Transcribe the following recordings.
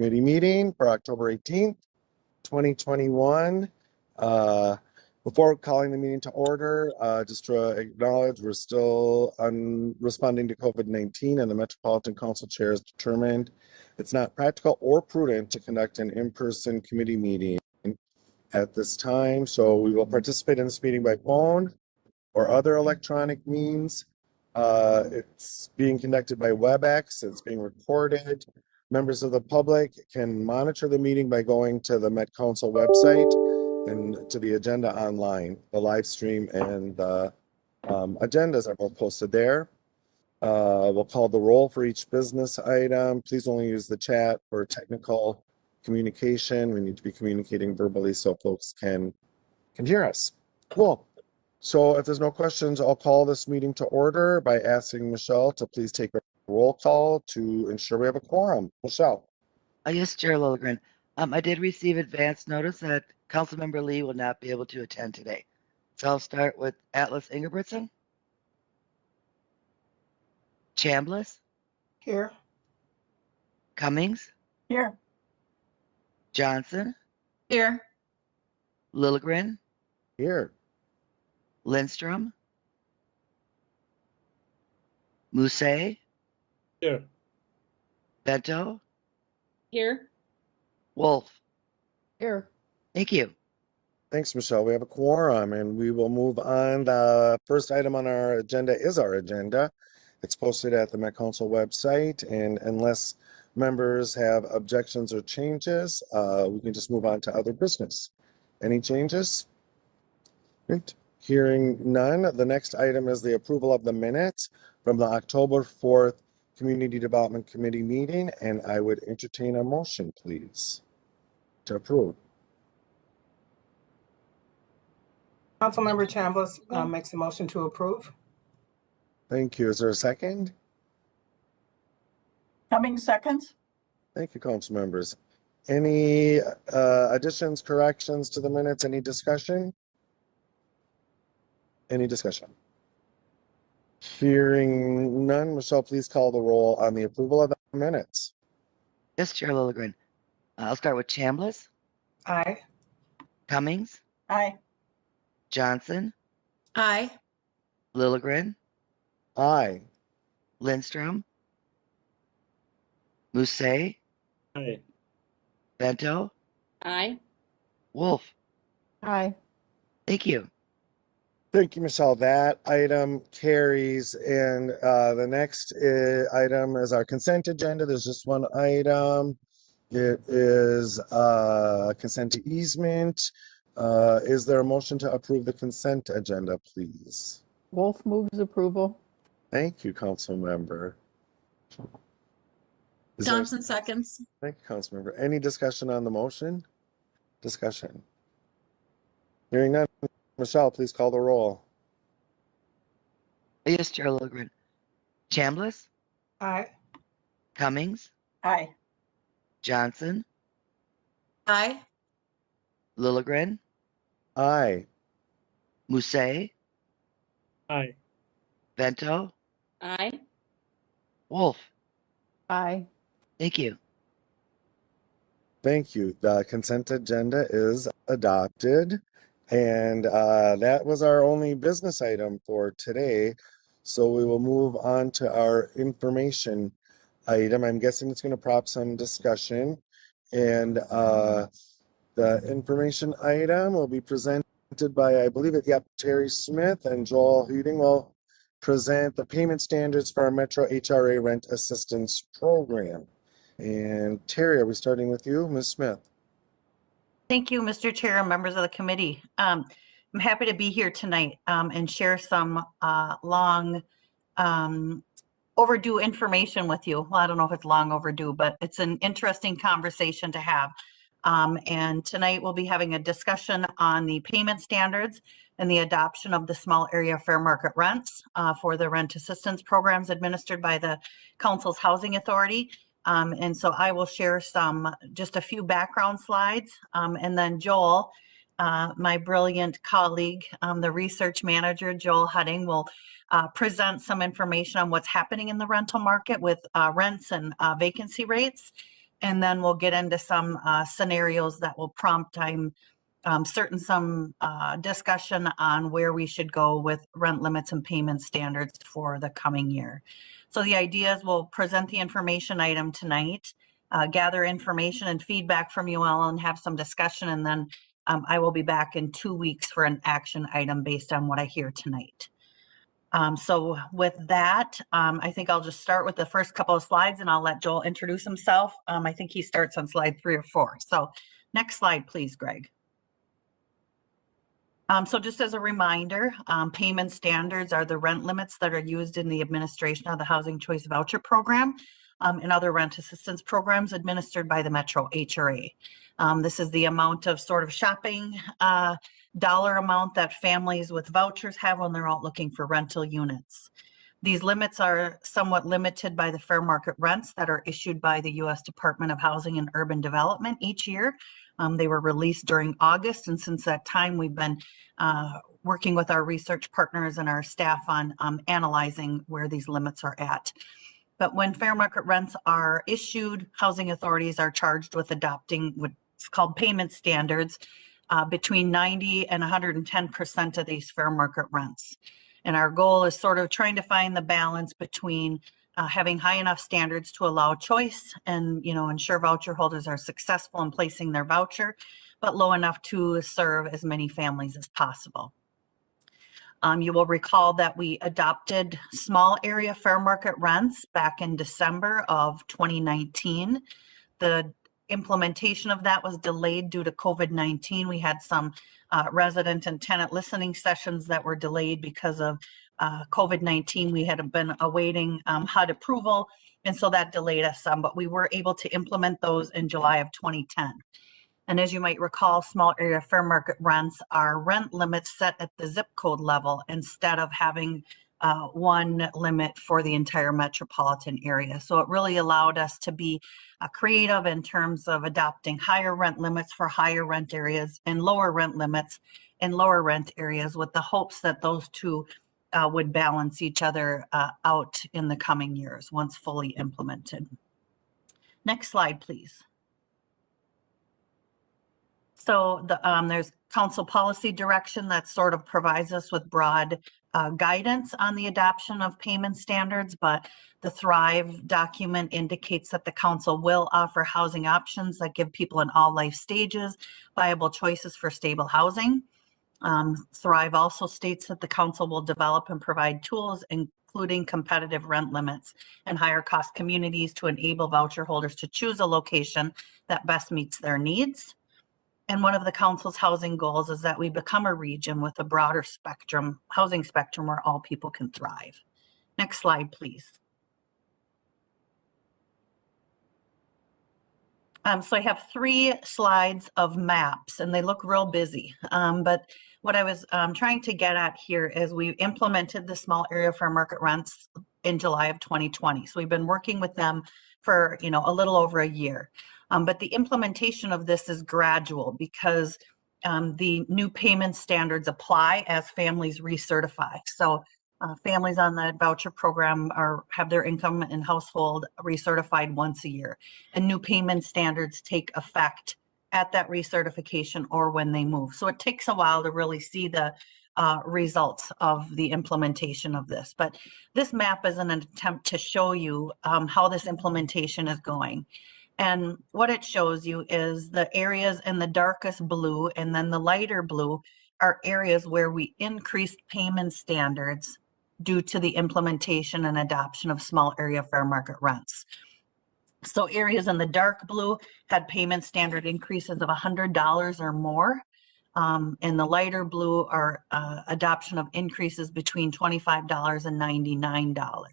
Committee meeting for October 18th, 2021. Before calling the meeting to order, just to acknowledge we're still responding to COVID-19, and the Metropolitan Council Chair has determined it's not practical or prudent to conduct an in-person committee meeting at this time. So we will participate in this meeting by phone or other electronic means. It's being conducted by WebEx. It's being recorded. Members of the public can monitor the meeting by going to the Met Council website and to the agenda online. The live stream and the agendas are both posted there. We'll call the roll for each business item. Please only use the chat for technical communication. We need to be communicating verbally so folks can hear us. Cool. So if there's no questions, I'll call this meeting to order by asking Michelle to please take a roll call to ensure we have a quorum. Michelle. Yes, Chair Lilligren. I did receive advance notice that Councilmember Lee will not be able to attend today. So I'll start with Atlas Ingebrigtsen. Chambliss. Here. Cummings. Here. Johnson. Here. Lilligren. Here. Lindstrom. Musse. Here. Bento. Here. Wolf. Here. Thank you. Thanks, Michelle. We have a quorum and we will move on. The first item on our agenda is our agenda. It's posted at the Met Council website, and unless members have objections or changes, we can just move on to other business. Any changes? Great. Hearing none, the next item is the approval of the minutes from the October 4th Community Development Committee meeting, and I would entertain a motion, please, to approve. Councilmember Chambliss makes a motion to approve. Thank you. Is there a second? Cummings seconds. Thank you, council members. Any additions, corrections to the minutes? Any discussion? Any discussion? Hearing none, Michelle, please call the roll on the approval of the minutes. Yes, Chair Lilligren. I'll start with Chambliss. Aye. Cummings. Aye. Johnson. Aye. Lilligren. Aye. Lindstrom. Musse. Aye. Bento. Aye. Wolf. Aye. Thank you. Thank you, Michelle. That item carries. And the next item is our consent agenda. There's just one item. It is consent to easement. Is there a motion to approve the consent agenda, please? Wolf moves approval. Thank you, council member. Johnson seconds. Thank you, council member. Any discussion on the motion? Discussion. Hearing none, Michelle, please call the roll. Yes, Chair Lilligren. Chambliss. Aye. Cummings. Aye. Johnson. Aye. Lilligren. Aye. Musse. Aye. Bento. Aye. Wolf. Aye. Thank you. Thank you. The consent agenda is adopted. And that was our only business item for today. So we will move on to our information item. I'm guessing it's going to prompt some discussion. And the information item will be presented by, I believe Terry Smith, and Joel Huding will present the payment standards for our Metro HRA Rent Assistance Program. And Terry, are we starting with you, Ms. Smith? Thank you, Mr. Chair and members of the committee. I'm happy to be here tonight and share some long overdue information with you. Well, I don't know if it's long overdue, but it's an interesting conversation to have. And tonight we'll be having a discussion on the payment standards and the adoption of the small area fair market rents for the rent assistance programs administered by the Council's Housing Authority. And so I will share just a few background slides, and then Joel, my brilliant colleague, the research manager, Joel Huding, will present some information on what's happening in the rental market with rents and vacancy rates. And then we'll get into some scenarios that will prompt, I'm certain, some discussion on where we should go with rent limits and payment standards for the coming year. So the idea is we'll present the information item tonight, gather information and feedback from you all, and have some discussion. And then I will be back in 2 weeks for an action item based on what I hear tonight. So with that, I think I'll just start with the first couple of slides and I'll let Joel introduce himself. I think he starts on slide 3 or 4. So next slide, please, Greg. So just as a reminder, payment standards are the rent limits that are used in the administration of the Housing Choice Voucher Program and other rent assistance programs administered by the Metro HRA. This is the amount of sort of shopping dollar amount that families with vouchers have when they're out looking for rental units. These limits are somewhat limited by the fair market rents that are issued by the U.S. Department of Housing and Urban Development each year. They were released during August, and since that time, we've been working with our research partners and our staff on analyzing where these limits are at. But when fair market rents are issued, housing authorities are charged with adopting what's called payment standards between 90 and 110% of these fair market rents. And our goal is sort of trying to find the balance between having high enough standards to allow choice and, ensure voucher holders are successful in placing their voucher, but low enough to serve as many families as possible. You will recall that we adopted small area fair market rents back in December of 2019. The implementation of that was delayed due to COVID-19. We had some resident and tenant listening sessions that were delayed because of COVID-19. We had been awaiting HUD approval, and so that delayed us some, but we were able to implement those in July of 2010. And as you might recall, small area fair market rents are rent limits set at the zip code level instead of having one limit for the entire metropolitan area. So it really allowed us to be creative in terms of adopting higher rent limits for higher rent areas and lower rent limits in lower rent areas, with the hopes that those two would balance each other out in the coming years once fully implemented. Next slide, please. So there's council policy direction that sort of provides us with broad guidance on the adoption of payment standards, but the Thrive document indicates that the council will offer housing options that give people in all life stages viable choices for stable housing. Thrive also states that the council will develop and provide tools, including competitive rent limits and higher cost communities, to enable voucher holders to choose a location that best meets their needs. And one of the council's housing goals is that we become a region with a broader spectrum, housing spectrum, where all people can thrive. Next slide, please. So I have 3 slides of maps, and they look real busy. But what I was trying to get at here is we implemented the small area fair market rents in July of 2020. So we've been working with them for a little over a year. But the implementation of this is gradual because the new payment standards apply as families recertify. So families on the voucher program have their income and household recertified once a year, and new payment standards take effect at that recertification or when they move. So it takes a while to really see the results of the implementation of this. But this map is an attempt to show you how this implementation is going. And what it shows you is the areas in the darkest blue, and then the lighter blue are areas where we increased payment standards due to the implementation and adoption of small area fair market rents. So areas in the dark blue had payment standard increases of $100 or more. And the lighter blue are adoption of increases between $25 and $99.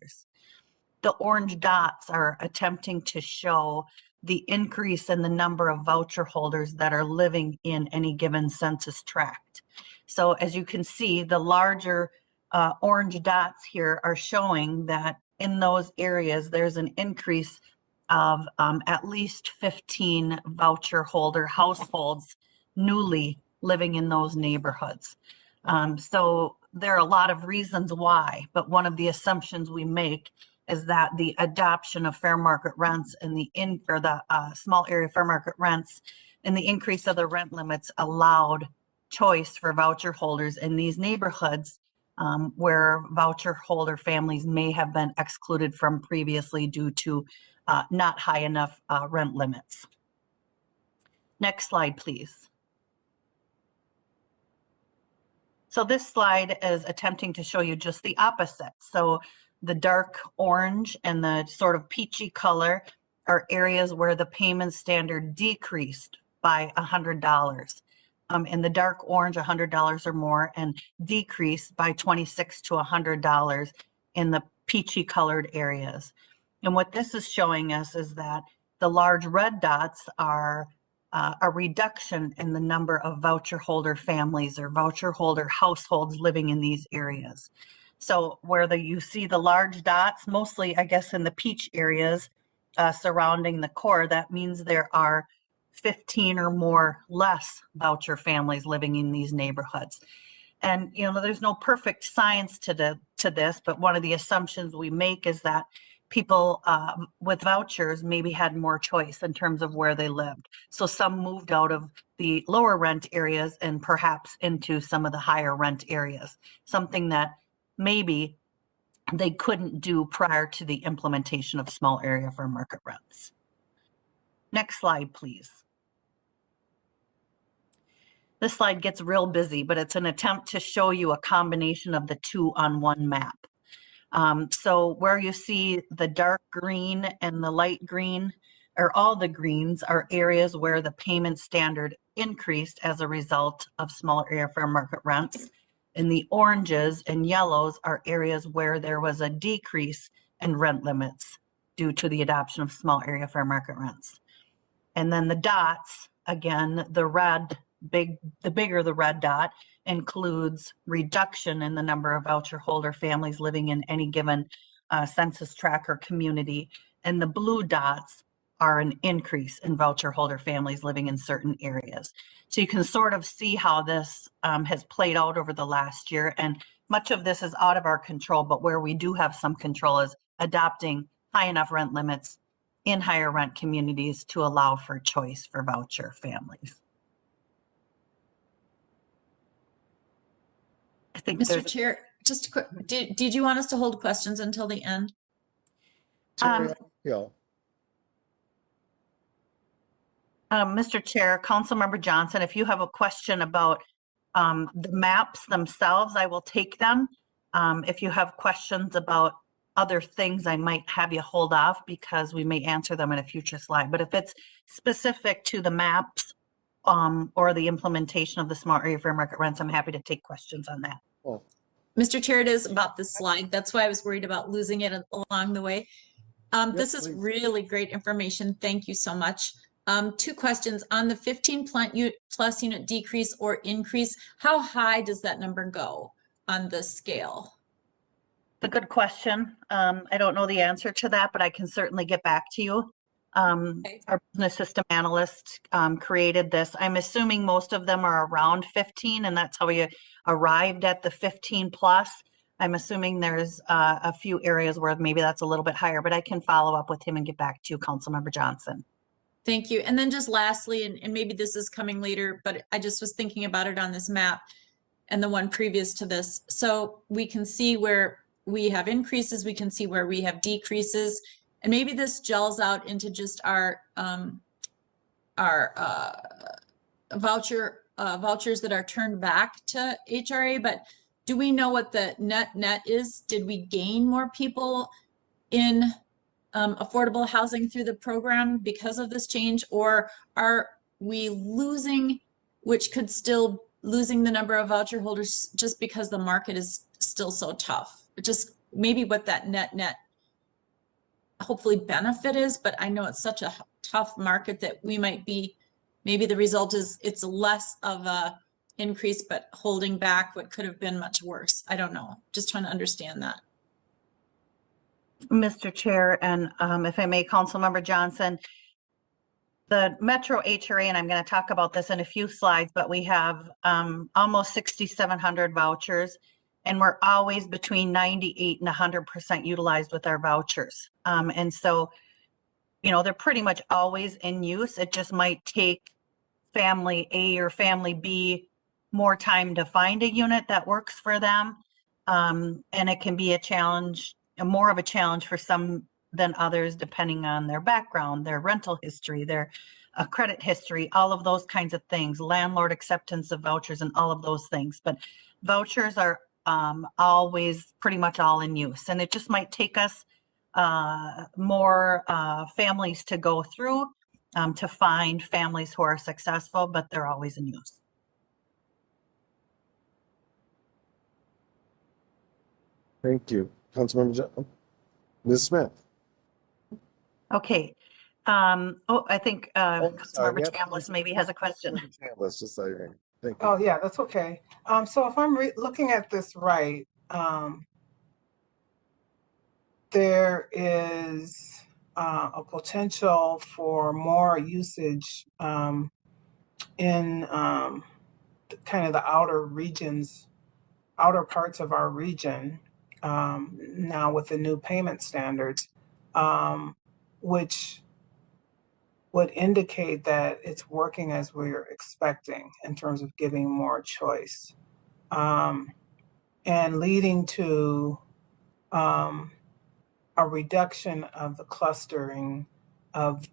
The orange dots are attempting to show the increase in the number of voucher holders that are living in any given census tract. So as you can see, the larger orange dots here are showing that in those areas, there's an increase of at least 15 voucher holder households newly living in those neighborhoods. So there are a lot of reasons why, but one of the assumptions we make is that the adoption of fair market rents and the small area fair market rents and the increase of the rent limits allowed choice for voucher holders in these neighborhoods where voucher holder families may have been excluded from previously due to not high enough rent limits. Next slide, please. So this slide is attempting to show you just the opposite. So the dark orange and the sort of peachy color are areas where the payment standard decreased by $100. In the dark orange, $100 or more, and decreased by $26 to $100 in the peachy colored areas. And what this is showing us is that the large red dots are a reduction in the number of voucher holder families or voucher holder households living in these areas. So where you see the large dots, mostly I guess in the peach areas surrounding the core, that means there are 15 or more less voucher families living in these neighborhoods. And there's no perfect science to this, but one of the assumptions we make is that people with vouchers maybe had more choice in terms of where they lived. So some moved out of the lower rent areas and perhaps into some of the higher rent areas, something that maybe they couldn't do prior to the implementation of small area fair market rents. Next slide, please. This slide gets real busy, but it's an attempt to show you a combination of the two on one map. So where you see the dark green and the light green, or all the greens, are areas where the payment standard increased as a result of small area fair market rents. And the oranges and yellows are areas where there was a decrease in rent limits due to the adoption of small area fair market rents. And then the dots, again, the bigger the red dot, includes reduction in the number of voucher holder families living in any given census tract or community. And the blue dots are an increase in voucher holder families living in certain areas. So you can sort of see how this has played out over the last year. And much of this is out of our control, but where we do have some control is adopting high enough rent limits in higher rent communities to allow for choice for voucher families. I think Mr. Chair, just a quick, did you want us to hold questions until the end? Mr. Chair, Councilmember Johnson, if you have a question about the maps themselves, I will take them. If you have questions about other things, I might have you hold off because we may answer them in a future slide. But if it's specific to the maps or the implementation of the small area fair market rents, I'm happy to take questions on that. Well, Mr. Chair, it is about this slide. That's why I was worried about losing it along the way. This is please. really great information. Thank you so much. Two questions on the 15 plus unit decrease or increase. How high does that number go on the scale? It's a good question. I don't know the answer to that, but I can certainly get back to you. Okay. Our business system analyst created this. I'm assuming most of them are around 15, and that's how we arrived at the 15 plus. I'm assuming there's a few areas where maybe that's a little bit higher, but I can follow up with him and get back to you, Councilmember Johnson. Thank you. And then just lastly, and maybe this is coming later, but I just was thinking about it on this map and the one previous to this. So we can see where we have increases, we can see where we have decreases, and maybe this gels out into just our vouchers that are turned back to HRA. But do we know what the net is? Did we gain more people in affordable housing through the program because of this change, or are we losing, which could still losing the number of voucher holders just because the market is still so tough? Just maybe what that net hopefully benefit is, but I know it's such a tough market that we might be, maybe the result is it's less of a increase, but holding back what could have been much worse. I don't know, just trying to understand that. Mr. Chair, and if I may, Councilmember Johnson, the Metro HRA, and I'm going to talk about this in a few slides, but we have almost 6,700 vouchers, and we're always between 98 and 100% utilized with our vouchers. And so, you know, they're pretty much always in use. It just might take family A or family B more time to find a unit that works for them. And it can be a challenge, more of a challenge for some than others, depending on their background, their rental history, their credit history, all of those kinds of things, landlord acceptance of vouchers and all of those things. But vouchers are always pretty much all in use. And it just might take us more families to go through to find families who are successful, but they're always in use. Thank you. Ms. Smith. Okay. Oh, I think sorry, Councilmember yep. Chambliss maybe has a question. Chambliss, just so you thank you. Oh, yeah, that's okay. So if I'm looking at this right, there is a potential for more usage in kind of the outer regions, outer parts of our region now with the new payment standards, which would indicate that it's working as we're expecting in terms of giving more choice and leading to a reduction of the clustering of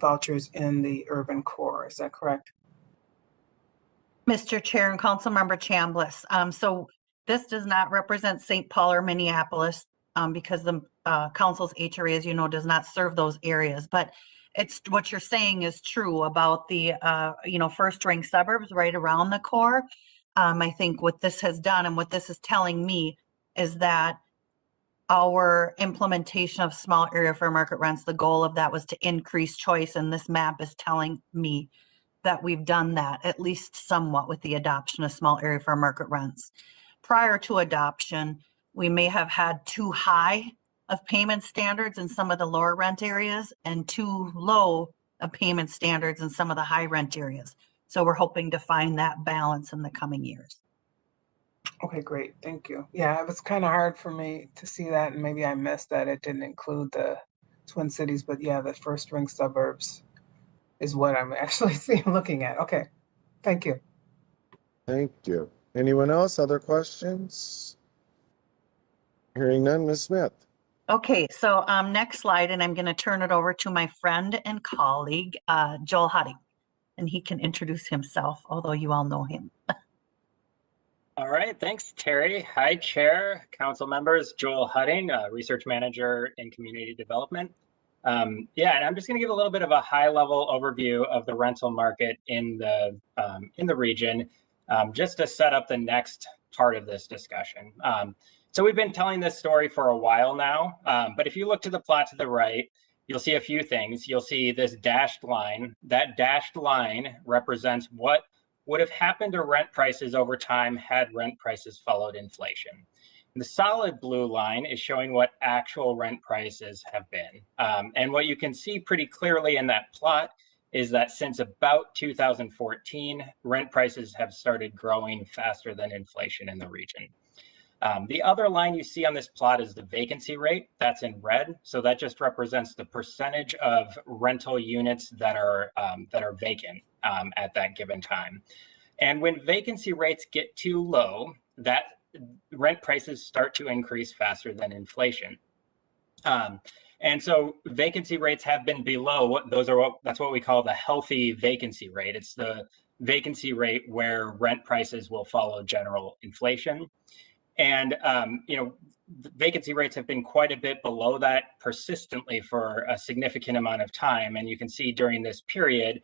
vouchers in the urban core. Is that correct? Mr. Chair and Councilmember Chambliss. So this does not represent St. Paul or Minneapolis because the council's HRA, as you know, does not serve those areas. But it's what you're saying is true about the first ring suburbs right around the core. I think what this has done and what this is telling me is that our implementation of small area fair market rents, the goal of that was to increase choice, and this map is telling me that we've done that at least somewhat with the adoption of small area fair market rents. Prior to adoption, we may have had too high of payment standards in some of the lower rent areas and too low of payment standards in some of the high rent areas. So we're hoping to find that balance in the coming years. Okay, great. Thank you. Yeah, it was kind of hard for me to see that, and maybe I missed that it didn't include the Twin Cities, but yeah, the first ring suburbs is what I'm actually looking at. Okay, thank you. Thank you. Anyone else? Other questions? Hearing none, Ms. Smith. Okay, so next slide, and I'm going to turn it over to my friend and colleague, Joel Hutting, and he can introduce himself, although you all know him. All right, thanks, Terry. Hi, Chair, Council members. Joel Hutting, Research Manager in Community Development. And I'm just going to give a little bit of a high-level overview of the rental market in the region, just to set up the next part of this discussion. So we've been telling this story for a while now, but if you look to the plot to the right, you'll see a few things. You'll see this dashed line. That dashed line represents what would have happened to rent prices over time had rent prices followed inflation. The solid blue line is showing what actual rent prices have been. And what you can see pretty clearly in that plot is that since about 2014, rent prices have started growing faster than inflation in the region. The other line you see on this plot is the vacancy rate. That's in red. So that just represents the percentage of rental units that are vacant at that given time. And when vacancy rates get too low, that rent prices start to increase faster than inflation. And so vacancy rates have been below, that's what we call the healthy vacancy rate. It's the vacancy rate where rent prices will follow general inflation. And, vacancy rates have been quite a bit below that persistently for a significant amount of time. And you can see during this period,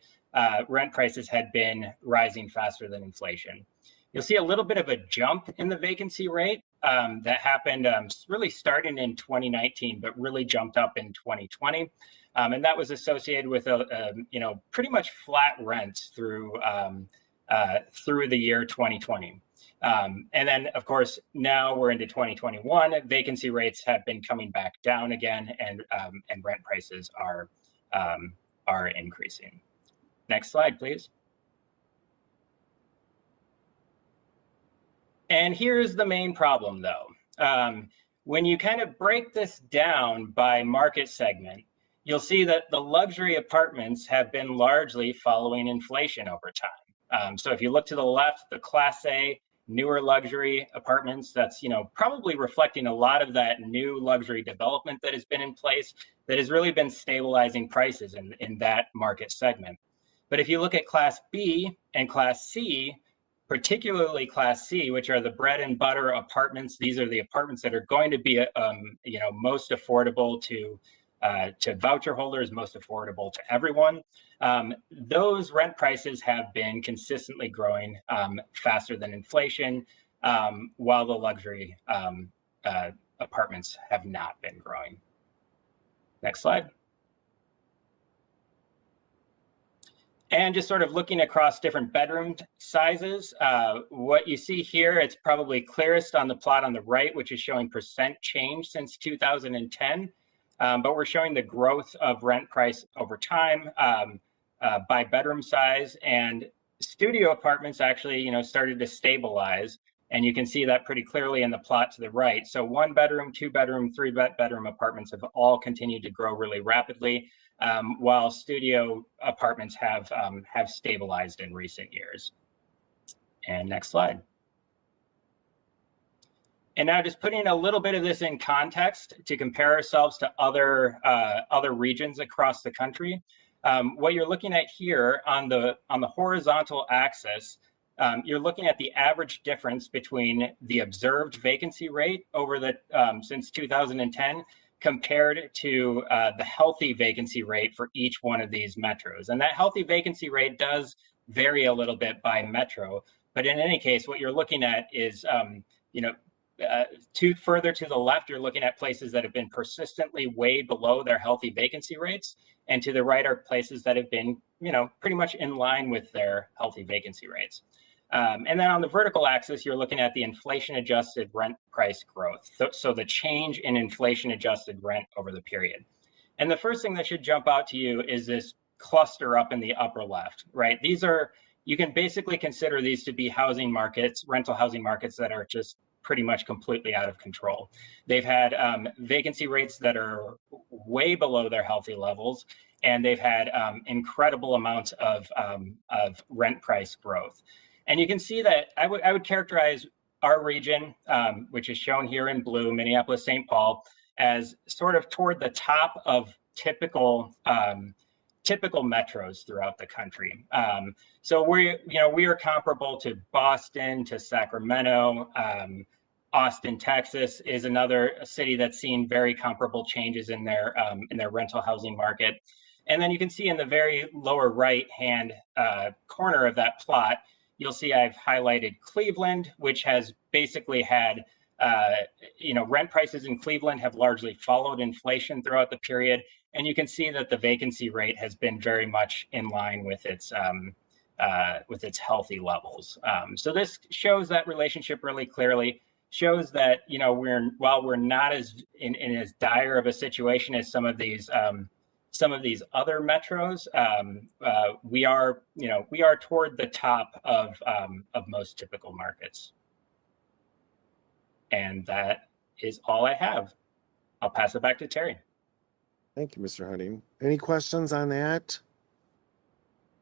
rent prices had been rising faster than inflation. You'll see a little bit of a jump in the vacancy rate that happened really starting in 2019, but really jumped up in 2020. And that was associated with pretty much flat rents through the year 2020. And then, of course, now we're into 2021. Vacancy rates have been coming back down again, and rent prices are increasing. Next slide, please. And here's the main problem though. When you kind of break this down by market segment, you'll see that the luxury apartments have been largely following inflation over time. So if you look to the left, the Class A newer luxury apartments, that's probably reflecting a lot of that new luxury development that has been in place that has really been stabilizing prices in that market segment. But if you look at Class B and Class C, particularly Class C, which are the bread and butter apartments, these are the apartments that are going to be most affordable to voucher holders, most affordable to everyone. Those rent prices have been consistently growing faster than inflation, while the luxury apartments have not been growing. Next slide. And just sort of looking across different bedroom sizes, what you see here, it's probably clearest on the plot on the right, which is showing percent change since 2010. But we're showing the growth of rent price over time by bedroom size, and studio apartments actually, started to stabilize, and you can see that pretty clearly in the plot to the right. So 1 bedroom, 2 bedroom, 3 bedroom apartments have all continued to grow really rapidly, while studio apartments have stabilized in recent years. And next slide. And now just putting a little bit of this in context to compare ourselves to other regions across the country. What you're looking at here on the horizontal axis, you're looking at the average difference between the observed vacancy rate over the since 2010 compared to the healthy vacancy rate for each one of these metros. And that healthy vacancy rate does vary a little bit by metro, but in any case, what you're looking at is further to the left, you're looking at places that have been persistently way below their healthy vacancy rates, and to the right are places that have been, pretty much in line with their healthy vacancy rates. And then on the vertical axis, you're looking at the inflation-adjusted rent price growth. So the change in inflation-adjusted rent over the period. And the first thing that should jump out to you is this cluster up in the upper left, right? You can basically consider these to be housing markets, rental housing markets that are just pretty much completely out of control. They've had vacancy rates that are way below their healthy levels, and they've had incredible amounts of rent price growth. And you can see that I would characterize our region, which is shown here in blue, Minneapolis-St. Paul, as sort of toward the top of typical metros throughout the country. So we are comparable to Boston, to Sacramento. Austin, Texas is another city that's seen very comparable changes in their rental housing market. And then you can see in the very lower right-hand corner of that plot, you'll see I've highlighted Cleveland, which has basically had, rent prices in Cleveland have largely followed inflation throughout the period. And you can see that the vacancy rate has been very much in line with its healthy levels. So this shows that relationship really clearly, shows that, while we're not as in as dire of a situation as some of these other metros, we are toward the top of most typical markets. And that is all I have. I'll pass it back to Terry. Thank you, Mr. Hutting. Any questions on that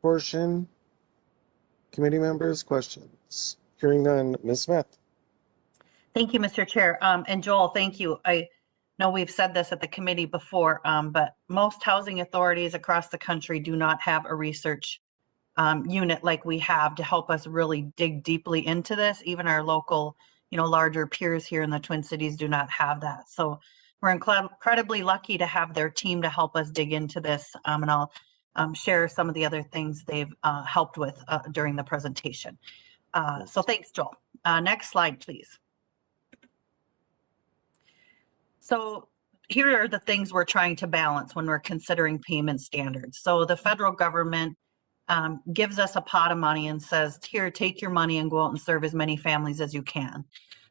portion? Committee members, questions? Hearing none, Ms. Smith. Thank you, Mr. Chair. And Joel, thank you. I know we've said this at the committee before, but most housing authorities across the country do not have a research unit like we have to help us really dig deeply into this. Even our local, larger peers here in the Twin Cities do not have that. So we're incredibly lucky to have their team to help us dig into this. And I'll share some of the other things they've helped with during the presentation. So thanks, Joel. Next slide, please. So here are the things we're trying to balance when we're considering payment standards. So the federal government gives us a pot of money and says, here, take your money and go out and serve as many families as you can.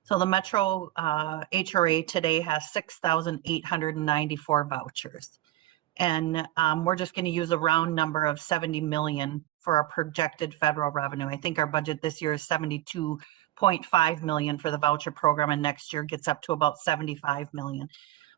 So the Metro HRA today has 6,894 vouchers. And we're just going to use a round number of 70 million for our projected federal revenue. I think our budget this year is 0.5 million for the voucher program, and next year gets up to about 75 million.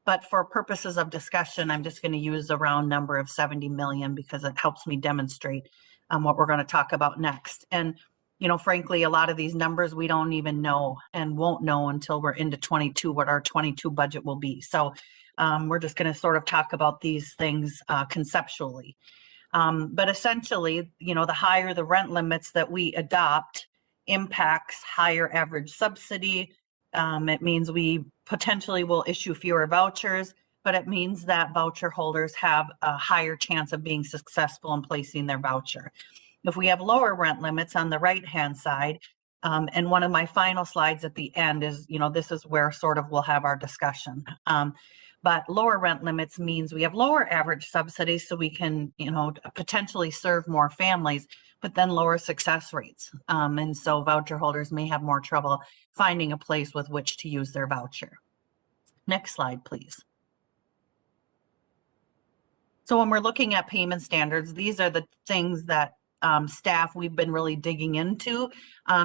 But for purposes of discussion, I'm just going to use a round number of 70 million because it helps me demonstrate what we're going to talk about next. And, you know, frankly, a lot of these numbers we don't even know and won't know until we're into 22, what our 22 budget will be. So we're just going to sort of talk about these things conceptually. But essentially, you know, the higher the rent limits that we adopt impacts higher average subsidy. It means we potentially will issue fewer vouchers, but it means that voucher holders have a higher chance of being successful in placing their voucher. If we have lower rent limits on the right-hand side, and one of my final slides at the end is, you know, this is where sort of we'll have our discussion. But lower rent limits means we have lower average subsidies, so we can, you know, potentially serve more families, but then lower success rates. And so voucher holders may have more trouble finding a place with which to use their voucher. Next slide, please. So when we're looking at payment standards, these are the things that staff we've been really digging into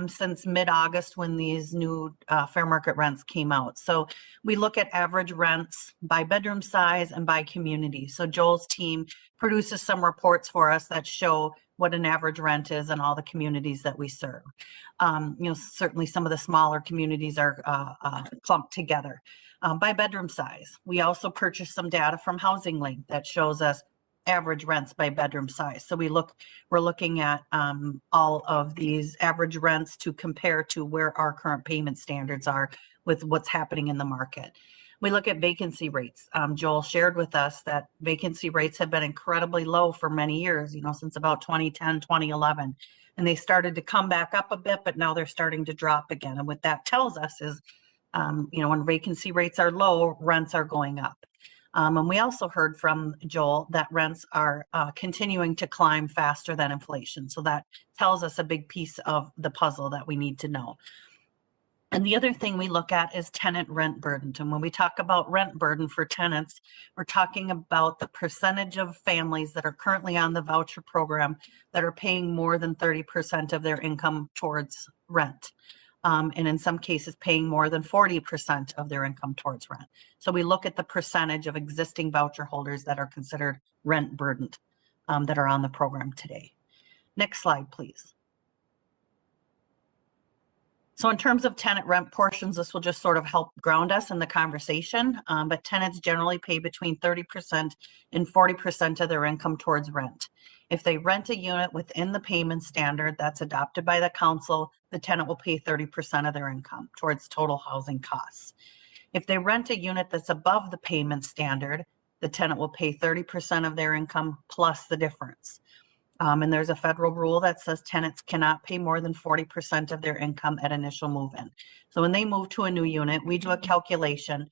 since mid-August when these new fair market rents came out. So we look at average rents by bedroom size and by community. So Joel's team produces some reports for us that show what an average rent is in all the communities that we serve. You know, certainly some of the smaller communities are clumped together. By bedroom size. We also purchased some data from Housing Link that shows us average rents by bedroom size. So we're looking at all of these average rents to compare to where our current payment standards are with what's happening in the market. We look at vacancy rates. Joel shared with us that vacancy rates have been incredibly low for many years, you know, since about 2010, 2011. And they started to come back up a bit, but now they're starting to drop again. And what that tells us is, you know, when vacancy rates are low, rents are going up. And we also heard from Joel that rents are continuing to climb faster than inflation. So that tells us a big piece of the puzzle that we need to know. And the other thing we look at is tenant rent burden. And when we talk about rent burden for tenants, we're talking about the percentage of families that are currently on the voucher program that are paying more than 30% of their income towards rent. And in some cases paying more than 40% of their income towards rent. So we look at the percentage of existing voucher holders that are considered rent burdened that are on the program today. Next slide, please. So in terms of tenant rent portions, this will just sort of help ground us in the conversation, but tenants generally pay between 30% and 40% of their income towards rent. If they rent a unit within the payment standard that's adopted by the council, the tenant will pay 30% of their income towards total housing costs. If they rent a unit that's above the payment standard, the tenant will pay 30% of their income plus the difference. And there's a federal rule that says tenants cannot pay more than 40% of their income at initial move-in. So when they move to a new unit, we do a calculation.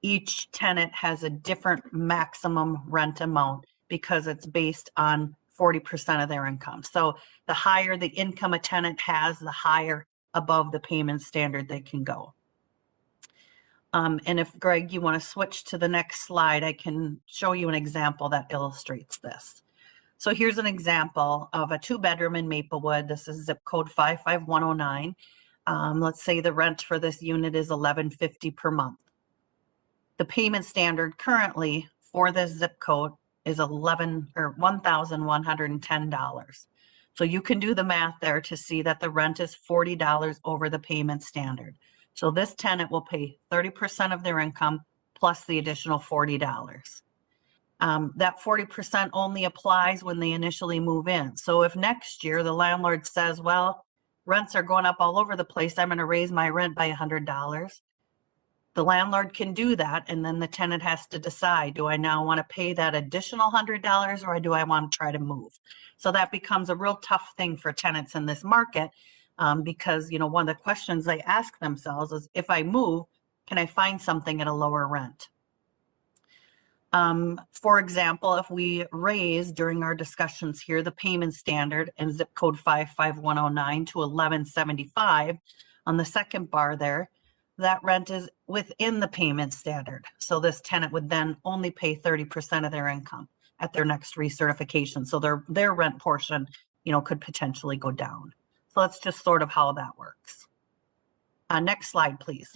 Each tenant has a different maximum rent amount because it's based on 40% of their income. So the higher the income a tenant has, the higher above the payment standard they can go. And if Greg, you want to switch to the next slide, I can show you an example that illustrates this. So here's an example of a 2-bedroom in Maplewood. This is zip code 55109. Let's say the rent for this unit is $11.50 per month. The payment standard currently for this zip code is $1,110. So you can do the math there to see that the rent is $40 over the payment standard. So this tenant will pay 30% of their income plus the additional $40. That 40% only applies when they initially move in. So if next year the landlord says, well, rents are going up all over the place, I'm going to raise my rent by $100. The landlord can do that, and then the tenant has to decide, do I now want to pay that additional $100 or do I want to try to move? So that becomes a real tough thing for tenants in this market because, you know, one of the questions they ask themselves is, if I move, can I find something at a lower rent? For example, if we raise during our discussions here the payment standard and zip code 55109 to $11.75 on the second bar there, that rent is within the payment standard. So this tenant would then only pay 30% of their income at their next recertification. So their rent portion, you know, could potentially go down. So that's just sort of how that works. Next slide, please.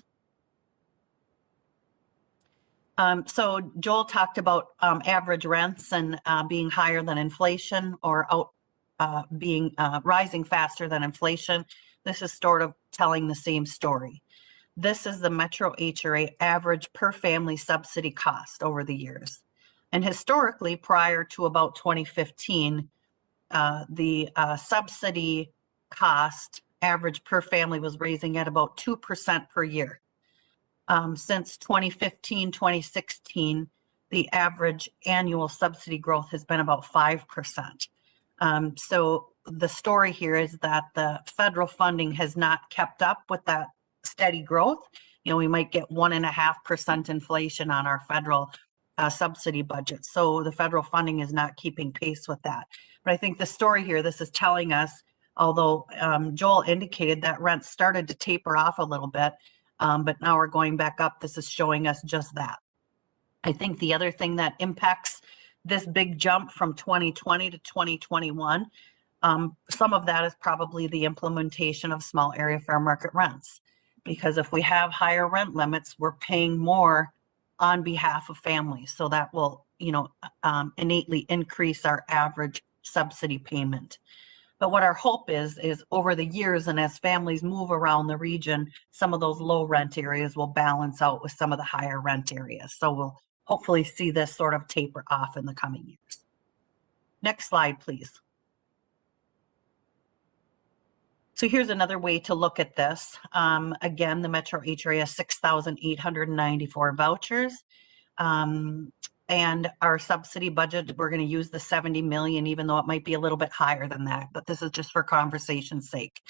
So Joel talked about average rents and being higher than inflation or rising faster than inflation. This is sort of telling the same story. This is the Metro HRA average per family subsidy cost over the years. And historically, prior to about 2015, the subsidy cost average per family was raising at about 2% per year. Since 2015, 2016, the average annual subsidy growth has been about 5%. So the story here is that the federal funding has not kept up with that steady growth. You know, we might get 1.5% inflation on our federal subsidy budget. So the federal funding is not keeping pace with that. But I think the story here, this is telling us, although Joel indicated that rents started to taper off a little bit, but now we're going back up. This is showing us just that. I think the other thing that impacts this big jump from 2020 to 2021, some of that is probably the implementation of small area fair market rents. Because if we have higher rent limits, we're paying more on behalf of families. So that will, you know, innately increase our average subsidy payment. But what our hope is over the years and as families move around the region, some of those low rent areas will balance out with some of the higher rent areas. So we'll hopefully see this sort of taper off in the coming years. Next slide, please. So here's another way to look at this. Again, the Metro HRA has 6,894 vouchers. And our subsidy budget, we're going to use the 70 million, even though it might be a little bit higher than that, but this is just for conversation's sake.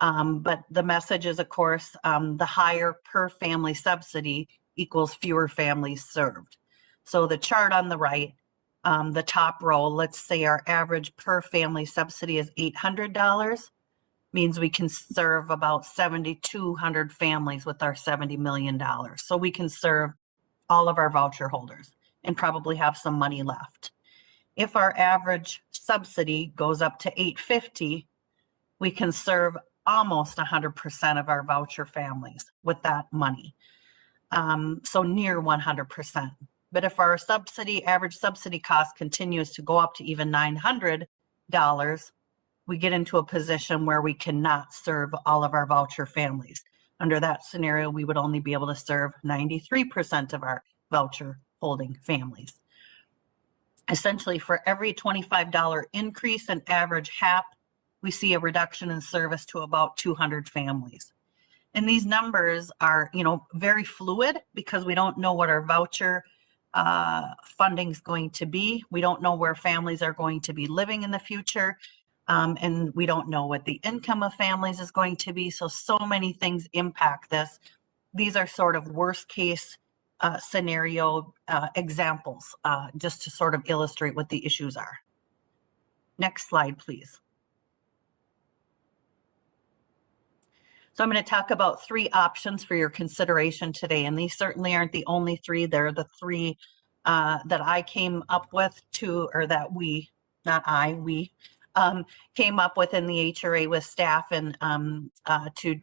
But the message is, of course, the higher per family subsidy equals fewer families served. So the chart on the right, the top row, let's say our average per family subsidy is $800, means we can serve about 7,200 families with our $70 million. So we can serve all of our voucher holders and probably have some money left. If our average subsidy goes up to $850, we can serve almost 100% of our voucher families with that money. So near 100%. But if our average subsidy cost continues to go up to even $900, we get into a position where we cannot serve all of our voucher families. Under that scenario, we would only be able to serve 93% of our voucher holding families. Essentially, for every $25 increase in average HAP, we see a reduction in service to about 200 families. And these numbers are, you know, very fluid because we don't know what our voucher funding is going to be. We don't know where families are going to be living in the future. And we don't know what the income of families is going to be. So many things impact this. These are sort of worst case scenario examples, just to sort of illustrate what the issues are. Next slide, please. So I'm going to talk about 3 options for your consideration today. And these certainly aren't the only 3. They're the 3 that I came up with or that we, not I, we came up with in the HRA with staff and to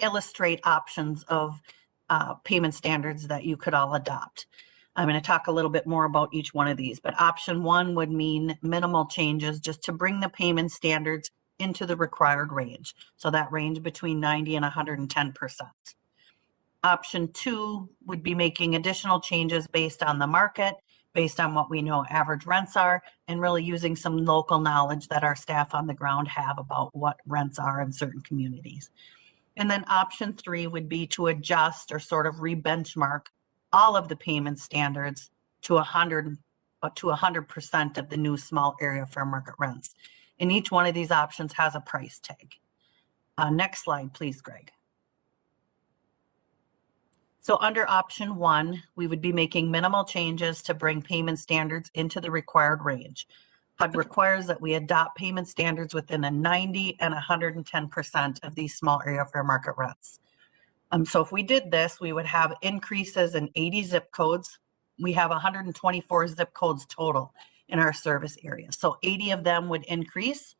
illustrate options of payment standards that you could all adopt. I'm going to talk a little bit more about each one of these, but option 1 would mean minimal changes just to bring the payment standards into the required range. So that range between 90 and 110%. Option 2 would be making additional changes based on the market, based on what we know average rents are, and really using some local knowledge that our staff on the ground have about what rents are in certain communities. And then option 3 would be to adjust or sort of re-benchmark all of the payment standards to 100% of the new small area fair market rents. And each one of these options has a price tag. Next slide, please, Greg. So under option 1, we would be making minimal changes to bring payment standards into the required range. HUD requires that we adopt payment standards within a 90 and 110% of these small area fair market rents. So if we did this, we would have increases in 80 zip codes. We have 124 zip codes total in our service area. So 80 of them would increase.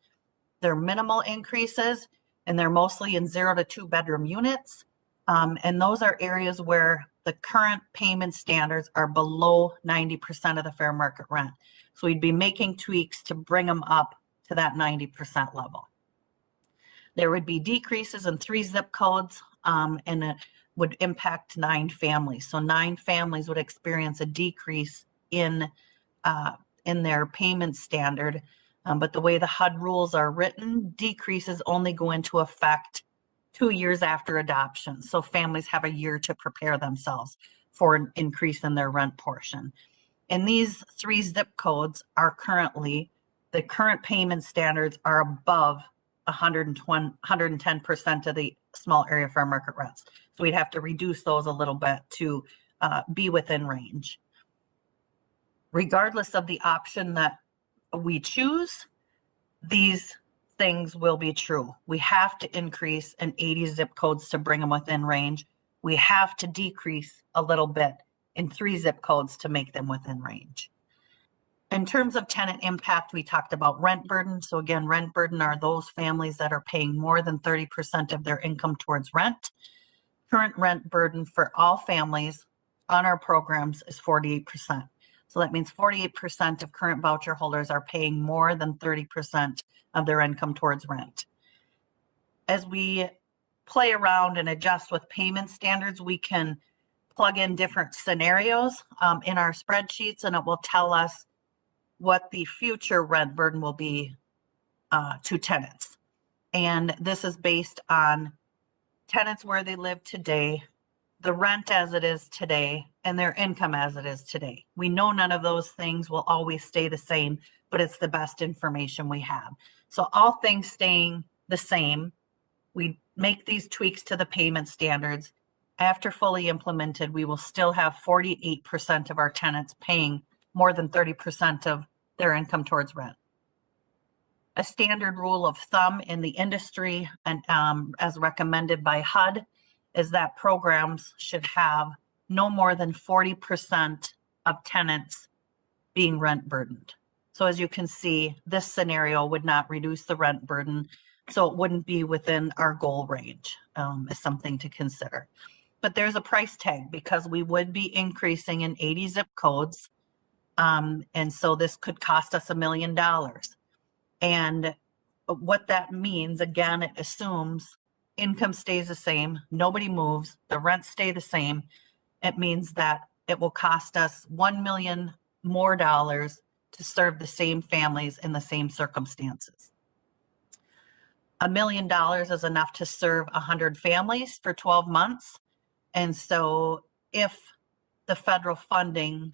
They're minimal increases, and they're mostly in 0 to 2 bedroom units. And those are areas where the current payment standards are below 90% of the fair market rent. So we'd be making tweaks to bring them up to that 90% level. There would be decreases in 3 zip codes, and it would impact 9 families. So 9 families would experience a decrease in their payment standard. But the way the HUD rules are written, decreases only go into effect 2 years after adoption. So families have a year to prepare themselves for an increase in their rent portion. And these 3 zip codes are currently, the current payment standards are above 110% of the small area fair market rents. So we'd have to reduce those a little bit to be within range. Regardless of the option that we choose, these things will be true. We have to increase in 80 zip codes to bring them within range. We have to decrease a little bit in 3 zip codes to make them within range. In terms of tenant impact, we talked about rent burden. So again, rent burden are those families that are paying more than 30% of their income towards rent. Current rent burden for all families on our programs is 48%. So that means 48% of current voucher holders are paying more than 30% of their income towards rent. As we play around and adjust with payment standards, we can plug in different scenarios in our spreadsheets, and it will tell us what the future rent burden will be to tenants. And this is based on tenants where they live today, the rent as it is today, and their income as it is today. We know none of those things will always stay the same, but it's the best information we have. So all things staying the same, we make these tweaks to the payment standards. After fully implemented, we will still have 48% of our tenants paying more than 30% of their income towards rent. A standard rule of thumb in the industry, and as recommended by HUD, is that programs should have no more than 40% of tenants being rent burdened. So as you can see, this scenario would not reduce the rent burden, so it wouldn't be within our goal range, is something to consider. But there's a price tag because we would be increasing in 80 zip codes. And so this could cost us $1 million. And what that means, again, it assumes income stays the same, nobody moves, the rents stay the same. It means that it will cost us $1 million more to serve the same families in the same circumstances. $1 million is enough to serve 100 families for 12 months. And so if the federal funding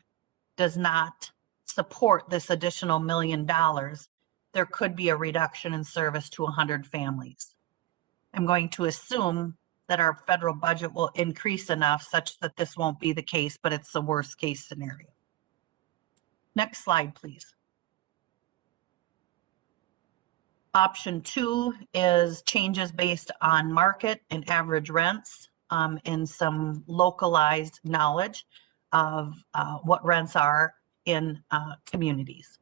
does not support this additional $1 million, there could be a reduction in service to 100 families. I'm going to assume that our federal budget will increase enough such that this won't be the case, but it's the worst case scenario. Next slide, please. Option 2 is changes based on market and average rents and some localized knowledge of what rents are in communities.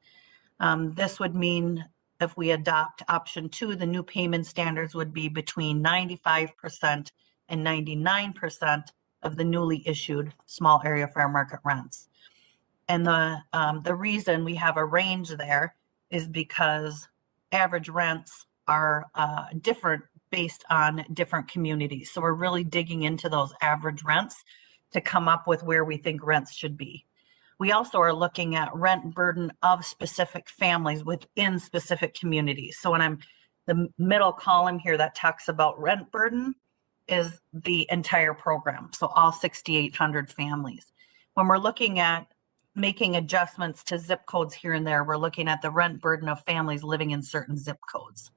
This would mean if we adopt option 2, the new payment standards would be between 95% and 99% of the newly issued small area fair market rents. And the reason we have a range there is because average rents are different based on different communities. So we're really digging into those average rents to come up with where we think rents should be. We also are looking at rent burden of specific families within specific communities. So when I'm the middle column here that talks about rent burden is the entire program. So all 6,800 families. When we're looking at making adjustments to zip codes here and there, we're looking at the rent burden of families living in certain zip codes.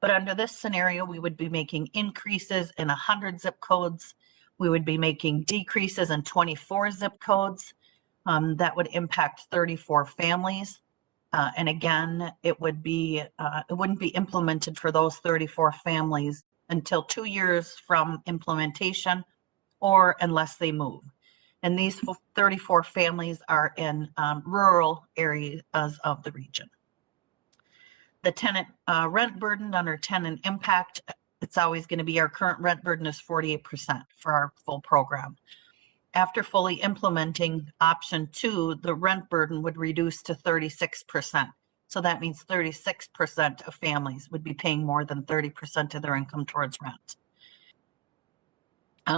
But under this scenario, we would be making increases in 100 zip codes. We would be making decreases in 24 zip codes. That would impact 34 families. And again, it wouldn't be implemented for those 34 families until 2 years from implementation or unless they move. And these 34 families are in rural areas of the region. The tenant rent burden under tenant impact, it's always going to be our current rent burden is 48% for our full program. After fully implementing option 2, the rent burden would reduce to 36%. So that means 36% of families would be paying more than 30% of their income towards rent.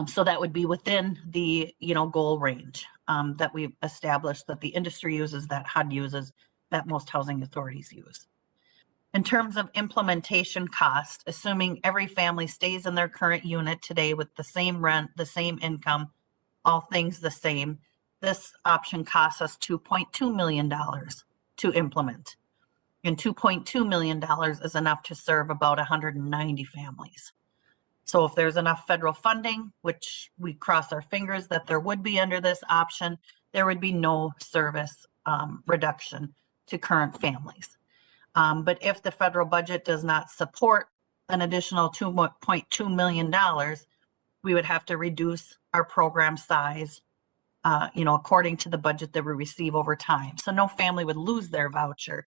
So that would be within the, goal range that we've established, that the industry uses, that HUD uses, that most housing authorities use. In terms of implementation cost, assuming every family stays in their current unit today with the same rent, the same income, all things the same, this option costs us $2.2 million to implement. And $2.2 million is enough to serve about 190 families. So if there's enough federal funding, which we cross our fingers that there would be under this option, there would be no service reduction to current families. But if the federal budget does not support an additional $2.2 million, we would have to reduce our program size, according to the budget that we receive over time. So no family would lose their voucher.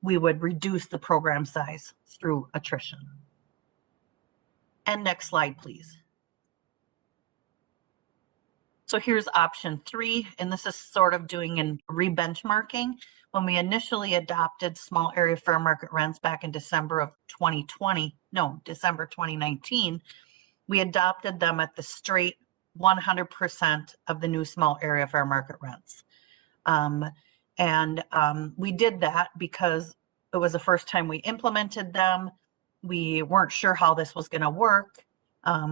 We would reduce the program size through attrition. And next slide, please. So here's option 3, and this is sort of doing a re-benchmarking. When we initially adopted small area fair market rents back in December 2019, we adopted them at the straight 100% of the new small area fair market rents. We did that because it was the first time we implemented them. We weren't sure how this was going to work.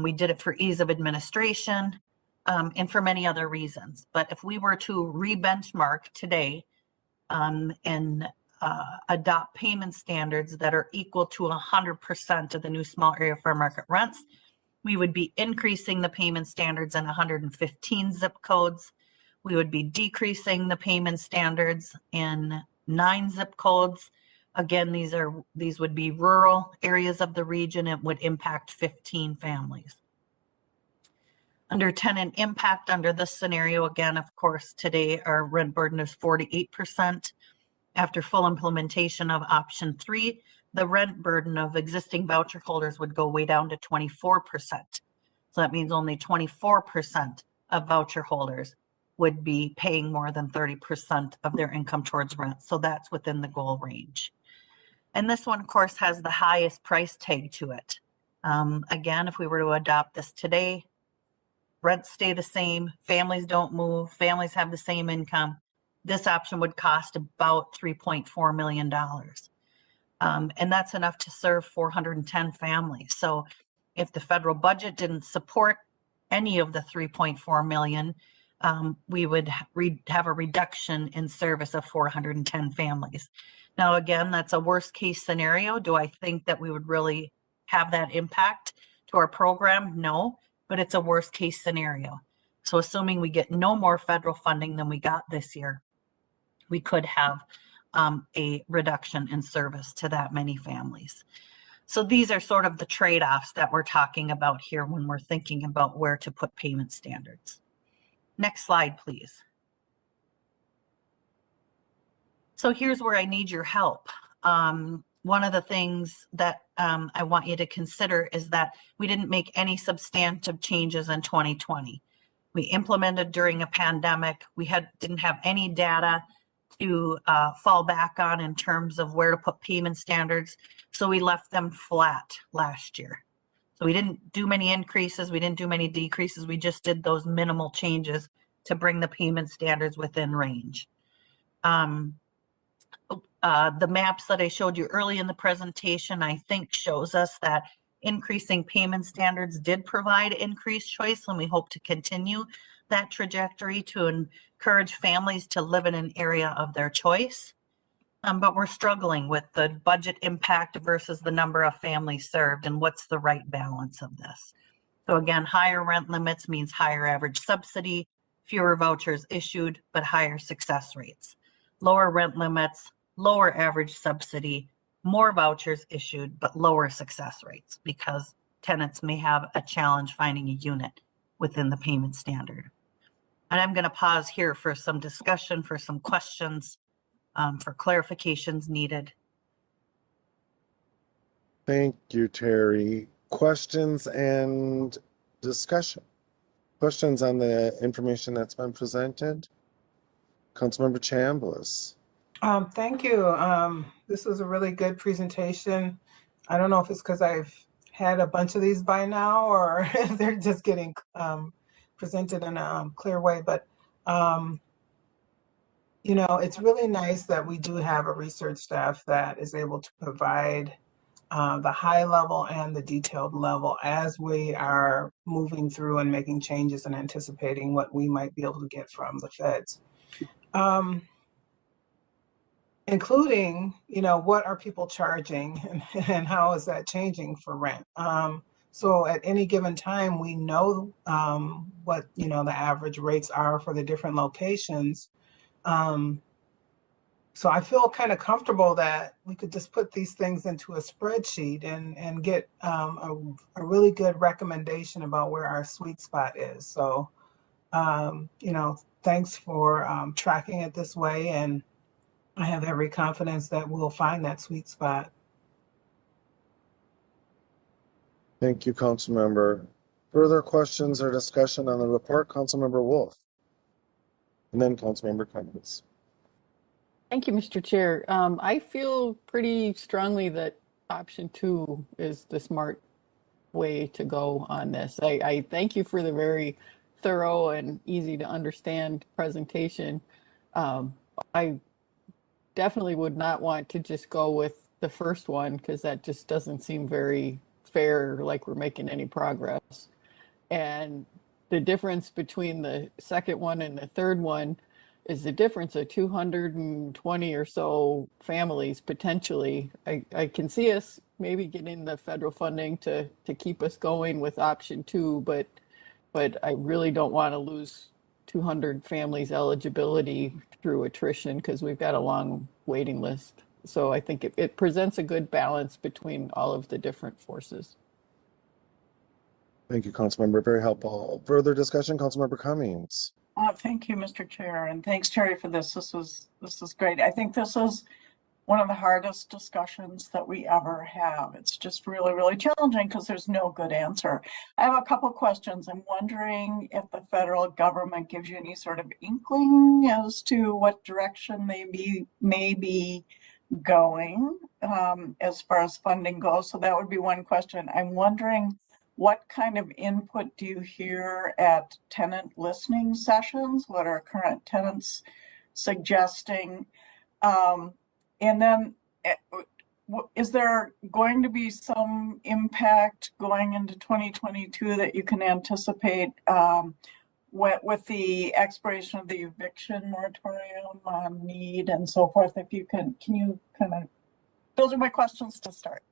We did it for ease of administration and for many other reasons. But if we were to re-benchmark today and adopt payment standards that are equal to 100% of the new small area fair market rents, we would be increasing the payment standards in 115 zip codes. We would be decreasing the payment standards in 9 zip codes. Again, these would be rural areas of the region. It would impact 15 families. Under tenant impact, under this scenario, again, of course, today our rent burden is 48%. After full implementation of option 3, the rent burden of existing voucher holders would go way down to 24%. So that means only 24% of voucher holders would be paying more than 30% of their income towards rent. So that's within the goal range. And this one, of course, has the highest price tag to it. Again, if we were to adopt this today, rents stay the same, families don't move, families have the same income. This option would cost about $3.4 million. And that's enough to serve 410 families. So if the federal budget didn't support any of the 3.4 million, we would have a reduction in service of 410 families. Now, again, that's a worst case scenario. Do I think that we would really have that impact to our program? No, but it's a worst case scenario. So assuming we get no more federal funding than we got this year, we could have a reduction in service to that many families. So these are sort of the trade-offs that we're talking about here when we're thinking about where to put payment standards. Next slide, please. So here's where I need your help. One of the things that I want you to consider is that we didn't make any substantive changes in 2020. We implemented during a pandemic. We didn't have any data to fall back on in terms of where to put payment standards. So we left them flat last year. So we didn't do many increases. We didn't do many decreases. We just did those minimal changes to bring the payment standards within range. The maps that I showed you early in the presentation, I think shows us that increasing payment standards did provide increased choice, and we hope to continue that trajectory to encourage families to live in an area of their choice. But we're struggling with the budget impact versus the number of families served and what's the right balance of this. So again, higher rent limits means higher average subsidy, fewer vouchers issued, but higher success rates. Lower rent limits, lower average subsidy, more vouchers issued, but lower success rates because tenants may have a challenge finding a unit within the payment standard. And I'm going to pause here for some discussion, for some questions, for clarifications needed. Thank you, Terry. questions and discussion? Questions on the information that's been presented? Councilmember Chambliss. Thank you. This was a really good presentation. I don't know if it's because I've had a bunch of these by now or if they're just getting presented in a clear way, but you know, it's really nice that we do have a research staff that is able to provide the high level and the detailed level as we are moving through and making changes and anticipating what we might be able to get from the feds. Including, you know, what are people charging and how is that changing for rent? So at any given time, we know what, you know, the average rates are for the different locations. So I feel kind of comfortable that we could just put these things into a spreadsheet and get a really good recommendation about where our sweet spot is. So, you know, thanks for tracking it this way, and I have every confidence that we'll find that sweet spot. Thank you, Councilmember. Further questions or discussion on the report? Councilmember Wolf. And then Councilmember Cummings. Thank you, Mr. Chair. I feel pretty strongly that option 2 is the smart way to go on this. I thank you for the very thorough and easy to understand presentation. I definitely would not want to just go with the first one because that just doesn't seem very fair, like we're making any progress. And the difference between the second one and the third one is the difference of 220 or so families potentially. I can see us maybe getting the federal funding to keep us going with option 2, but I really don't want to lose 200 families eligibility through attrition because we've got a long waiting list. So I think it presents a good balance between all of the different forces. Thank you, Councilmember. Very helpful. Further discussion, Councilmember Cummings. Thank you, Mr. Chair, and thanks, Terry, for this. This is great. I think this is one of the hardest discussions that we ever have. It's just really, really challenging because there's no good answer. I have a couple of questions. I'm wondering if the federal government gives you any sort of inkling as to what direction they may be going as far as funding goes. So that would be one question. I'm wondering, what kind of input do you hear at tenant listening sessions? What are current tenants suggesting? And then is there going to be some impact going into 2022 that you can anticipate with the expiration of the eviction moratorium on need and so forth? If you can you kind of, those are my questions to start.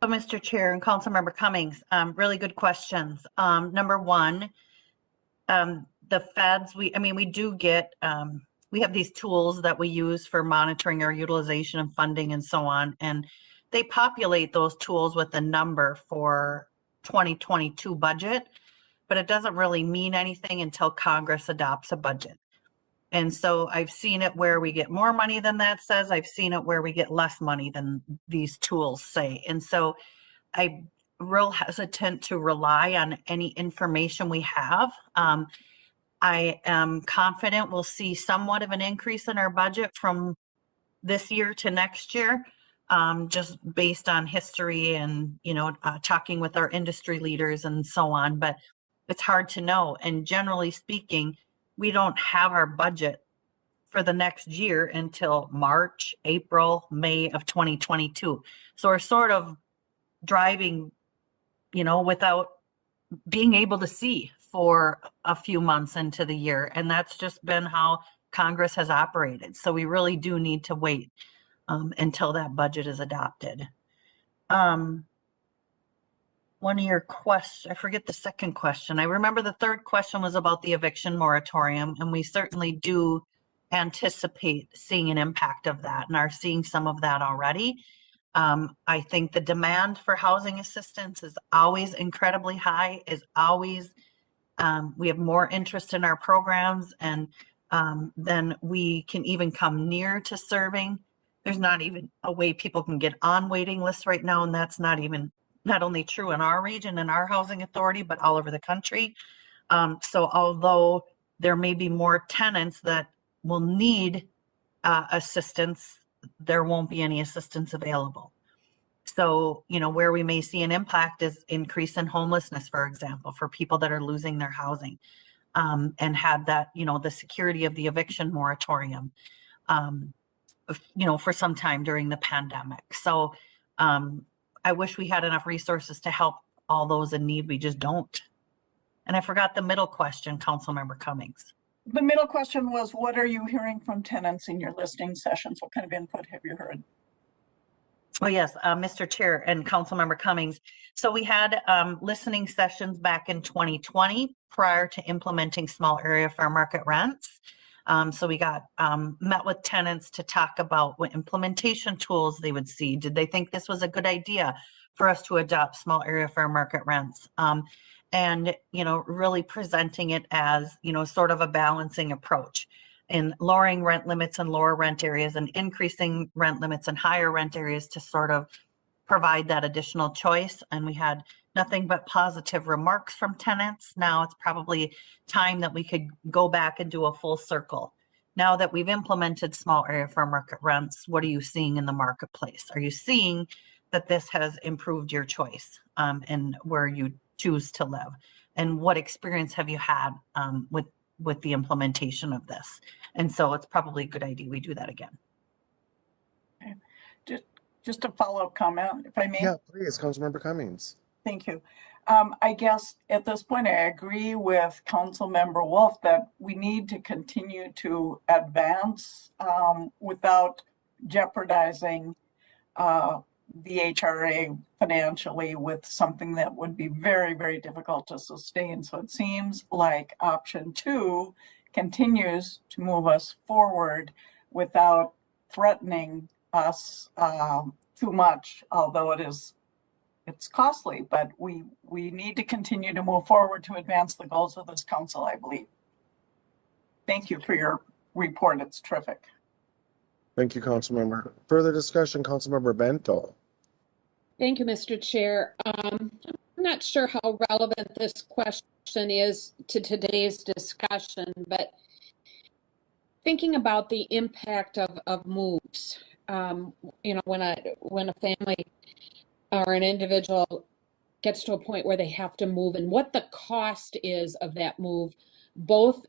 So, Mr. Chair and Councilmember Cummings, really good questions. Number one, the feds, we do get, we have these tools that we use for monitoring our utilization and funding and so on, and they populate those tools with a number for 2022 budget, but it doesn't really mean anything until Congress adopts a budget. And so I've seen it where we get more money than that says. I've seen it where we get less money than these tools say. And so I'm real hesitant to rely on any information we have. I am confident we'll see somewhat of an increase in our budget from this year to next year, just based on history and, talking with our industry leaders and so on. But it's hard to know. And generally speaking, we don't have our budget for the next year until March, April, May of 2022. So we're sort of driving, without being able to see for a few months into the year. And that's just been how Congress has operated. So we really do need to wait until that budget is adopted. One of your questions, I forget the second question. I remember the third question was about the eviction moratorium, and we certainly do anticipate seeing an impact of that and are seeing some of that already. I think the demand for housing assistance is always incredibly high, we have more interest in our programs, and then we can even come near to serving there's not even a way people can get on waiting lists right now. And that's not only true in our region and our housing authority, but all over the country. So although there may be more tenants that will need assistance, there won't be any assistance available. So, where we may see an impact is increase in homelessness, for example, for people that are losing their housing, and had that, the security of the eviction moratorium, for some time during the pandemic. So I wish we had enough resources to help all those in need. We just don't. And I forgot the middle question, Councilmember Cummings. The middle question was, what are you hearing from tenants in your listening sessions? What kind of input have you heard? Oh, yes, Mr. Chair and Councilmember Cummings. So we had listening sessions back in 2020 prior to implementing small area fair market rents. So we got met with tenants to talk about what implementation tools they would see. Did they think this was a good idea for us to adopt small area fair market rents? And, really presenting it as, sort of a balancing approach in lowering rent limits in lower rent areas and increasing rent limits in higher rent areas to sort of provide that additional choice. And we had nothing but positive remarks from tenants. Now it's probably time that we could go back and do a full circle. Now that we've implemented small area fair market rents, what are you seeing in the marketplace? Are you seeing that this has improved your choice and where you choose to live? And what experience have you had with the implementation of this? And so it's probably a good idea we do that again. Okay. Just a follow-up comment, if I may. Yeah, please, Councilmember Cummings. Thank you. I guess at this point, I agree with Councilmember Wolf that we need to continue to advance without jeopardizing the HRA financially with something that would be very, very difficult to sustain. So it seems like option 2 continues to move us forward without threatening us too much, although it's costly, but we need to continue to move forward to advance the goals of this council, I believe. Thank you for your report. It's terrific. Thank you, Councilmember. Further discussion, Councilmember Bento. Thank you, Mr. Chair. I'm not sure how relevant this question is to today's discussion, but thinking about the impact of moves, when a family or an individual gets to a point where they have to move and what the cost is of that move, both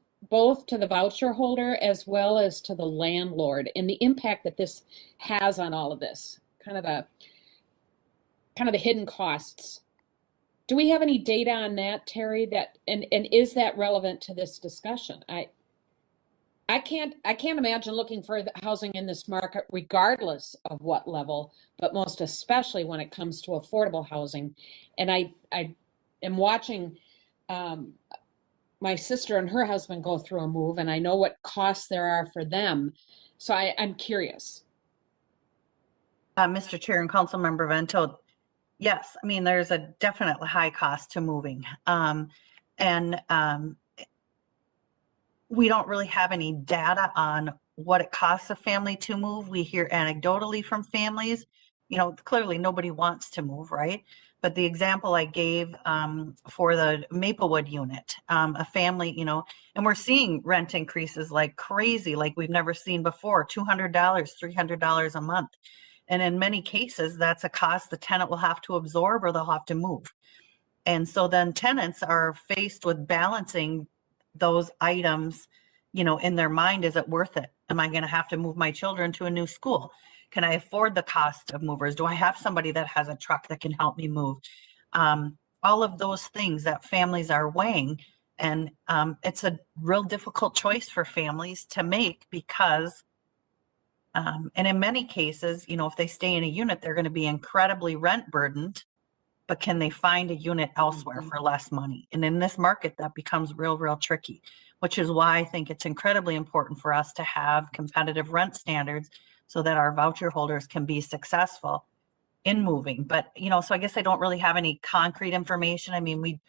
to the voucher holder as well as to the landlord, and the impact that this has on all of this, kind of the hidden costs. Do we have any data on that, Terry? And is that relevant to this discussion? I can't imagine looking for the housing in this market, regardless of what level, but most especially when it comes to affordable housing. And I am watching my sister and her husband go through a move, and I know what costs there are for them. So I'm curious. Mr. Chair and Councilmember Vento, yes, I mean, there's a definitely high cost to moving. We don't really have any data on what it costs a family to move. We hear anecdotally from families, clearly nobody wants to move, right? But the example I gave for the Maplewood unit, a family, and we're seeing rent increases like crazy, like we've never seen before, $200, $300 a month. And in many cases, that's a cost the tenant will have to absorb or they'll have to move. And so then tenants are faced with balancing those items, in their mind. Is it worth it? Am I going to have to move my children to a new school? Can I afford the cost of movers? Do I have somebody that has a truck that can help me move? All of those things that families are weighing. And it's a real difficult choice for families to make because, and in many cases, if they stay in a unit, they're going to be incredibly rent burdened, but can they find a unit elsewhere for less money? And in this market, that becomes real tricky, which is why I think it's incredibly important for us to have competitive rent standards so that our voucher holders can be successful in moving. But, so I guess I don't really have any concrete information. I mean, we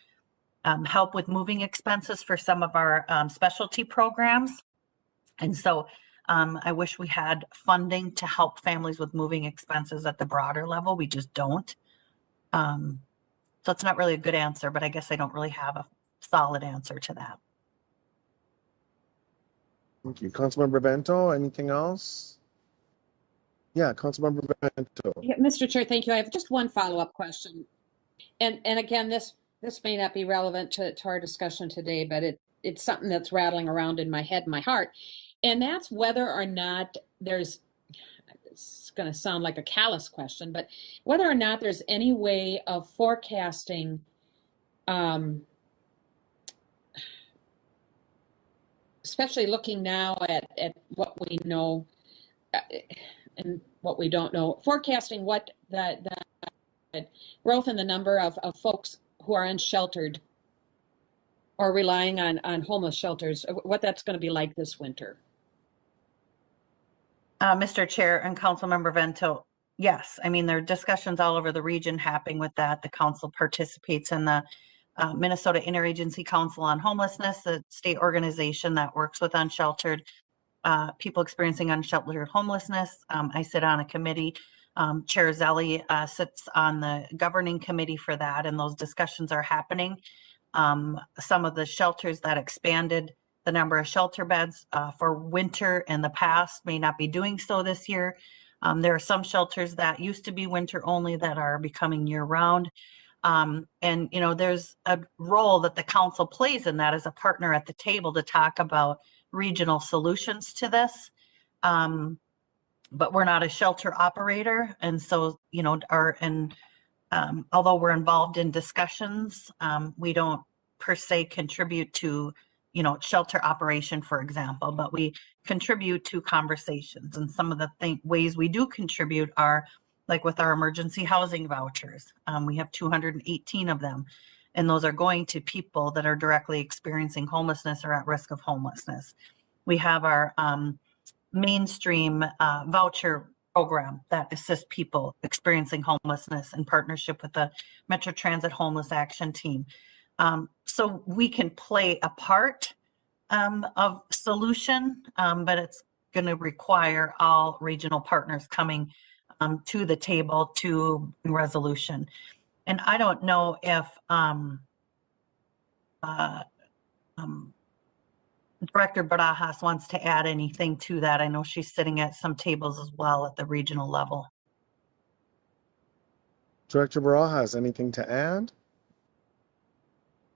help with moving expenses for some of our specialty programs. And so I wish we had funding to help families with moving expenses at the broader level. We just don't. So it's not really a good answer, but I guess I don't really have a solid answer to that. Thank you. Councilmember Bento, anything else? Yeah, Councilmember Bento. Yeah, Mr. Chair, thank you. I have just one follow-up question. And again, this may not be relevant to our discussion today, but it's something that's rattling around in my head and my heart. And that's whether or not there's, it's going to sound like a callous question, but whether or not there's any way of forecasting especially looking now at what we know and what we don't know, forecasting what the growth in the number of folks who are unsheltered or relying on homeless shelters, what that's going to be like this winter. Mr. Chair and Councilmember Vento, yes, I mean, there are discussions all over the region happening with that. The council participates in the Minnesota Interagency Council on Homelessness, the state organization that works with unsheltered people experiencing unsheltered homelessness. I sit on a committee. Chair Zelli sits on the governing committee for that, and those discussions are happening. Some of the shelters that expanded the number of shelter beds for winter in the past may not be doing so this year. There are some shelters that used to be winter only that are becoming year round. And, you know, there's a role that the council plays in that as a partner at the table to talk about regional solutions to this. But we're not a shelter operator. And so, you know, although we're involved in discussions, we don't per se contribute to, you know, shelter operation, for example, but we contribute to conversations. And some of the ways we do contribute are like with our emergency housing vouchers. We have 218 of them, and those are going to people that are directly experiencing homelessness or at risk of homelessness. We have our mainstream voucher program that assists people experiencing homelessness in partnership with the Metro Transit Homeless Action Team. So we can play a part of solution, but it's going to require all regional partners coming to the table to resolution. And I don't know if Director Barajas wants to add anything to that. I know she's sitting at some tables as well at the regional level. Director Barajas, anything to add?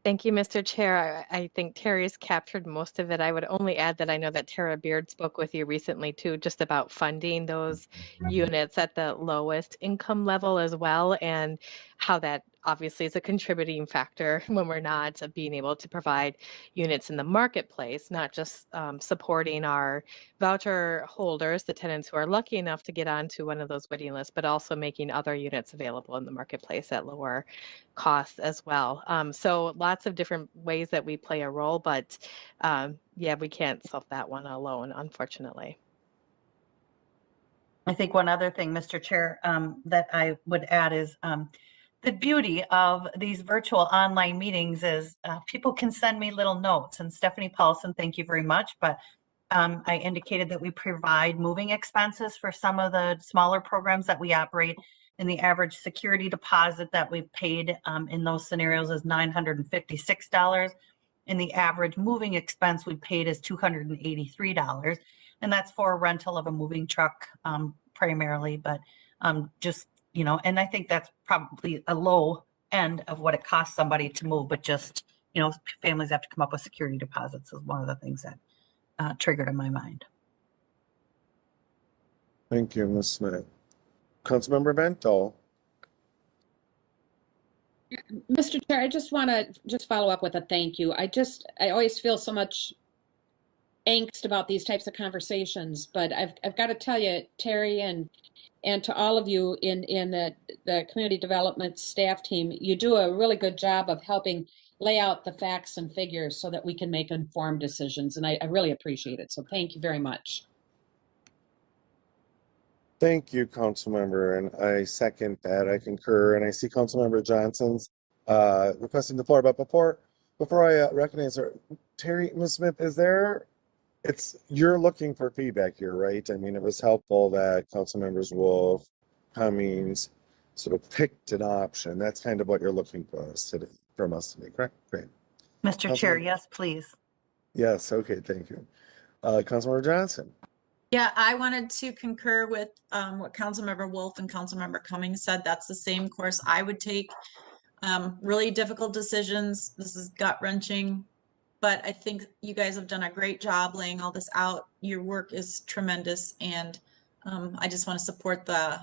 Thank you, Mr. Chair. I think Terry's captured most of it. I would only add that I know that Tara Beard spoke with you recently too, just about funding those units at the lowest income level as well, and how that obviously is a contributing factor when we're not being able to provide units in the marketplace, not just supporting our voucher holders, the tenants who are lucky enough to get onto one of those waiting lists, but also making other units available in the marketplace at lower costs as well. So lots of different ways that we play a role, but yeah, we can't solve that one alone, unfortunately. I think one other thing, Mr. Chair, that I would add is the beauty of these virtual online meetings is people can send me little notes. And Stephanie Paulson, thank you very much. But I indicated that we provide moving expenses for some of the smaller programs that we operate. And the average security deposit that we've paid in those scenarios is $956. And the average moving expense we paid is $283. And that's for a rental of a moving truck primarily, but just, you know, and I think that's probably a low end of what it costs somebody to move, but just, you know, families have to come up with security deposits is one of the things that triggered in my mind. Thank you, Ms. Smith. Councilmember Bento. Mr. Chair, I just want to follow up with a thank you. I always feel so much angst about these types of conversations, but I've got to tell you, Terry, and to all of you in the community development staff team, you do a really good job of helping lay out the facts and figures so that we can make informed decisions. And I really appreciate it. So thank you very much. Thank you, Councilmember, and I second that. I concur, and I see Councilmember Johnson's requesting the floor. But before I recognize her, Terry, Ms. Smith, is there you're looking for feedback here, right? I mean, it was helpful that council members Wolf, Cummings sort of picked an option. That's kind of what you're looking for us today, from us today, correct? Great. Mr. Chair, Councilmember- yes, please. Yes, okay, thank you. Councilmember Johnson. Yeah, I wanted to concur with what Councilmember Wolf and Councilmember Cummings said. That's the same course I would take. Really difficult decisions. This is gut wrenching, but I think you guys have done a great job laying all this out. Your work is tremendous, and I just want to support the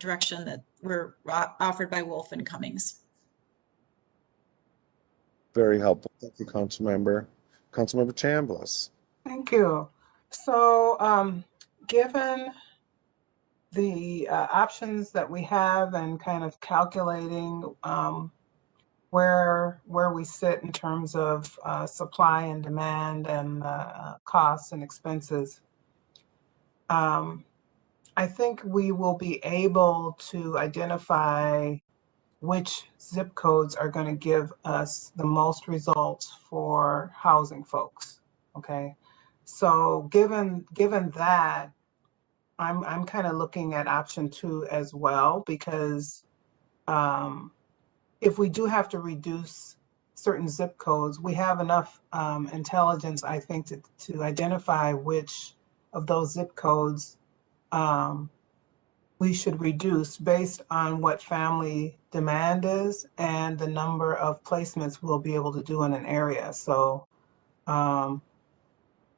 direction that were offered by Wolf and Cummings. Very helpful. Thank you, Councilmember. Councilmember Chambliss. Thank you. So, given the options that we have and kind of calculating where we sit in terms of supply and demand and costs and expenses, I think we will be able to identify which zip codes are going to give us the most results for housing folks. Okay, so given that, I'm kind of looking at option 2 as well, because if we do have to reduce certain zip codes, we have enough intelligence, I think, to identify which of those zip codes we should reduce based on what family demand is and the number of placements we'll be able to do in an area. So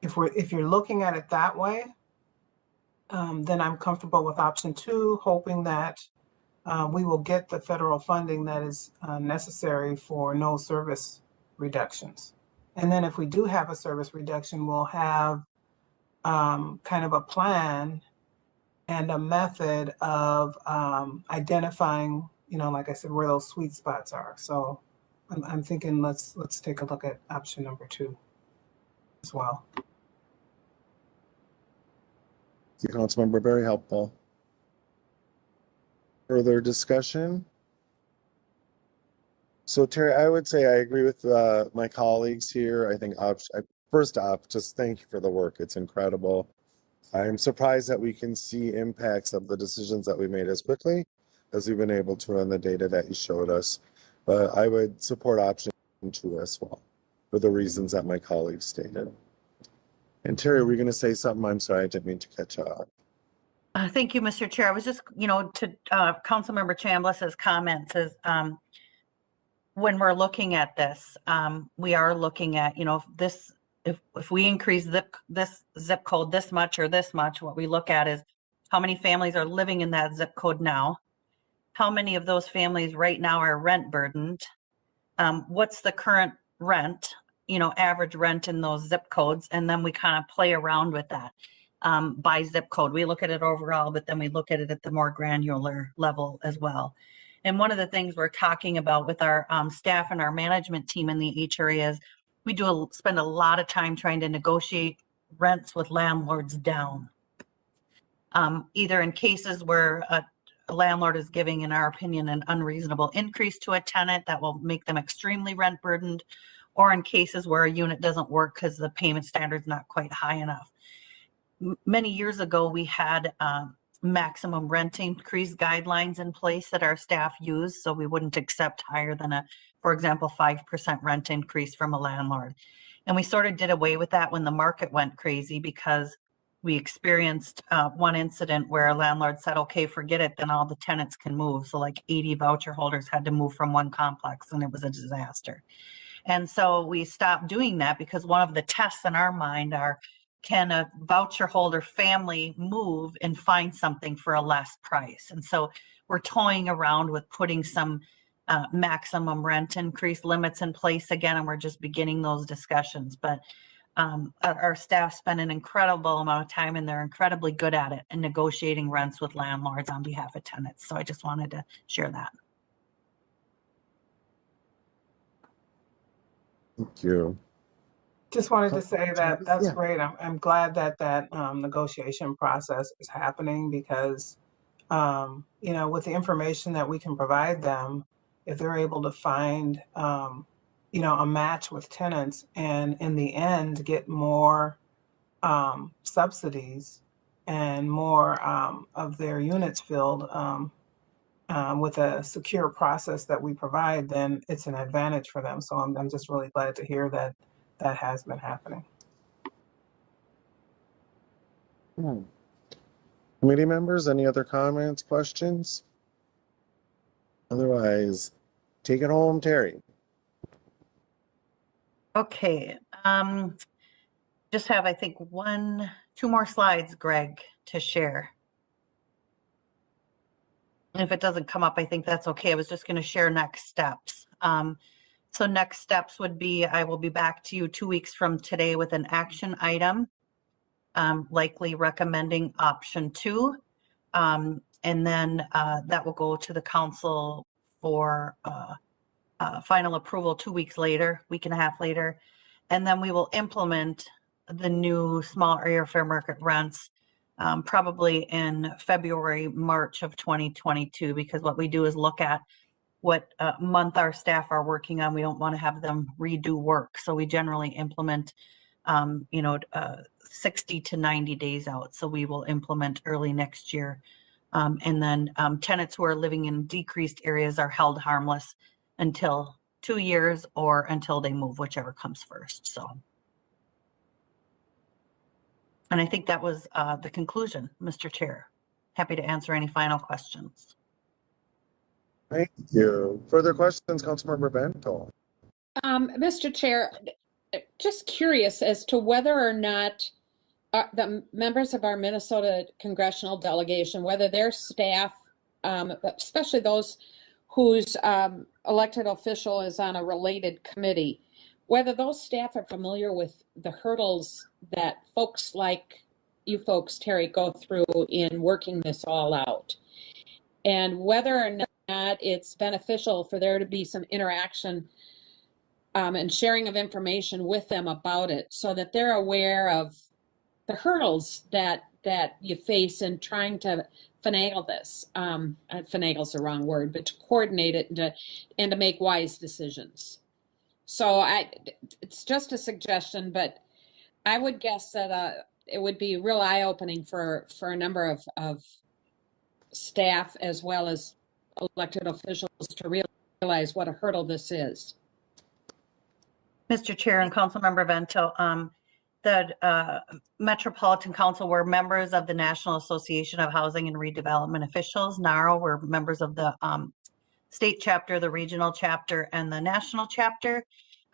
if you're looking at it that way, then I'm comfortable with option 2, hoping that we will get the federal funding that is necessary for no service reductions. And then if we do have a service reduction, we'll have kind of a plan and a method of identifying, like I said, where those sweet spots are. So I'm thinking let's take a look at option number 2 as well. Thank you, Councilmember, very helpful. Further discussion? So Terry, I would say I agree with my colleagues here. I think first off, just thank you for the work. It's incredible. I'm surprised that we can see impacts of the decisions that we made as quickly as we've been able to on the data that you showed us. But I would support option 2 as well, for the reasons that my colleagues stated. And Terry, were you going to say something? I'm sorry, I didn't mean to catch up. Thank you, Mr. Chair. I was just, to Councilmember Chambliss's comments is when we're looking at this, we are looking at, if we increase this zip code this much or this much, what we look at is how many families are living in that zip code now, how many of those families right now are rent burdened, what's the current rent, average rent in those zip codes, and then we kind of play around with that by zip code. We look at it overall, but then we look at it at the more granular level as well. And one of the things we're talking about with our staff and our management team in the HRA is we spend a lot of time trying to negotiate rents with landlords down. Either in cases where a landlord is giving, in our opinion, an unreasonable increase to a tenant that will make them extremely rent burdened, or in cases where a unit doesn't work because the payment standard's not quite high enough. Many years ago, we had maximum rent increase guidelines in place that our staff used, so we wouldn't accept higher than for example, 5% rent increase from a landlord. And we sort of did away with that when the market went crazy, because we experienced one incident where a landlord said, okay, forget it, then all the tenants can move. So like 80 voucher holders had to move from one complex, and it was a disaster. And so we stopped doing that, because one of the tests in our mind are, can a voucher holder family move and find something for a less price? And so we're toying around with putting some maximum rent increase limits in place again, and we're just beginning those discussions. But our staff spend an incredible amount of time, and they're incredibly good at it in negotiating rents with landlords on behalf of tenants. So I just wanted to share that. Thank you. Just wanted to say that that's Yeah. great. I'm glad that negotiation process is happening, because with the information that we can provide them, if they're able to find a match with tenants and in the end get more subsidies and more of their units filled with a secure process that we provide, then it's an advantage for them. So I'm just really glad to hear that that has been happening. Committee members, any other comments, questions? Otherwise, take it home, Terry. Okay, just have, I think, two more slides, Greg, to share. And if it doesn't come up, I think that's okay. I was just going to share next steps. So next steps would be, I will be back to you 2 weeks from today with an action item, likely recommending option 2. And then that will go to the council for final approval 2 weeks later, week and a half later. And then we will implement the new small area fair market rents probably in February, March of 2022, because what we do is look at what month our staff are working on. We don't want to have them redo work. So we generally implement, 60 to 90 days out. So we will implement early next year. And then tenants who are living in decreased areas are held harmless until 2 years or until they move, whichever comes first. So. And I think that was the conclusion, Mr. Chair. Happy to answer any final questions. Thank you. Further questions, Councilmember Bento? Mr. Chair, just curious as to whether or not the members of our Minnesota congressional delegation, whether their staff, especially those whose elected official is on a related committee, whether those staff are familiar with the hurdles that folks like you folks, Terry, go through in working this all out, and whether or not it's beneficial for there to be some interaction and sharing of information with them about it, so that they're aware of the hurdles that you face in trying to finagle this. Finagle's the wrong word, but to coordinate it and to make wise decisions. So it's just a suggestion, but I would guess that it would be real eye-opening for a number of staff as well as elected officials to realize what a hurdle this is. Mr. Chair and Councilmember Vento, the Metropolitan Council were members of the National Association of Housing and Redevelopment Officials. NARO were members of the state chapter, the regional chapter, and the national chapter.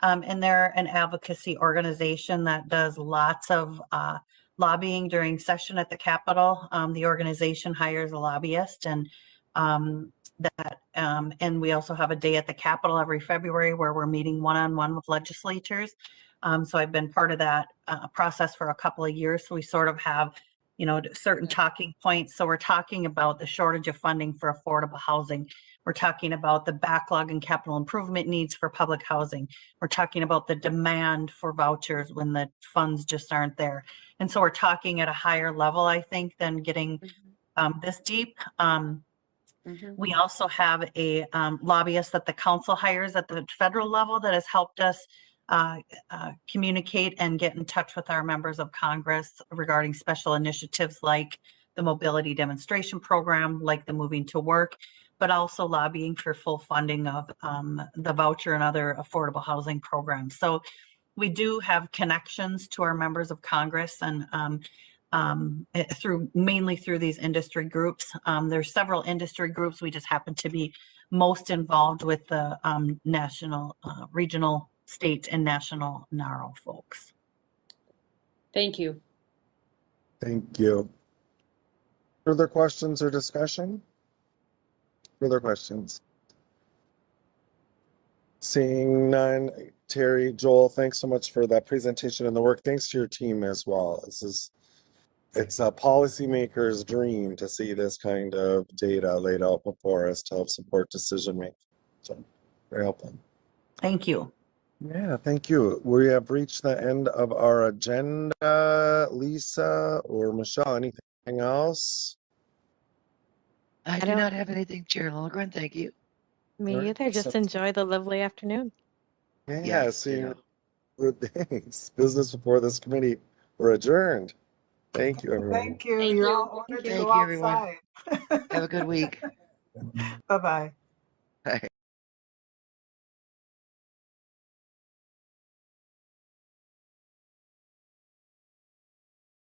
And they're an advocacy organization that does lots of lobbying during session at the Capitol. The organization hires a lobbyist, and and we also have a day at the Capitol every February where we're meeting one-on-one with legislators. So I've been part of that process for a couple of years. So we sort of have, certain talking points. So we're talking about the shortage of funding for affordable housing. We're talking about the backlog and capital improvement needs for public housing. We're talking about the demand for vouchers when the funds just aren't there. And so we're talking at a higher level, I think, than getting this deep. We also have a lobbyist that the council hires at the federal level that has helped us communicate and get in touch with our members of Congress regarding special initiatives like the mobility demonstration program, like the moving to work, but also lobbying for full funding of the voucher and other affordable housing programs. So we do have connections to our members of Congress, and mainly through these industry groups. There's several industry groups. We just happen to be most involved with the national, regional, state, and national NARO folks. Thank you. Thank you. Further questions or discussion? Further questions? Seeing none, Terry, Joel, thanks so much for that presentation and the work. Thanks to your team as well. It's a policymaker's dream to see this kind of data laid out before us to help support decision making. So very helpful. Thank you. Yeah, thank you. We have reached the end of our agenda. Lisa or Michelle, anything else? I do don't- not have anything, Chair Lilligren. Thank you. Me Alright, either. Just so- enjoy the lovely afternoon. Yeah, Yes, see, too. good things. Business before this committee We're adjourned. Thank you, everyone. Thank you. Thank You're you. all ordered to Thank go you, everyone. outside. Have a good week. Bye-bye.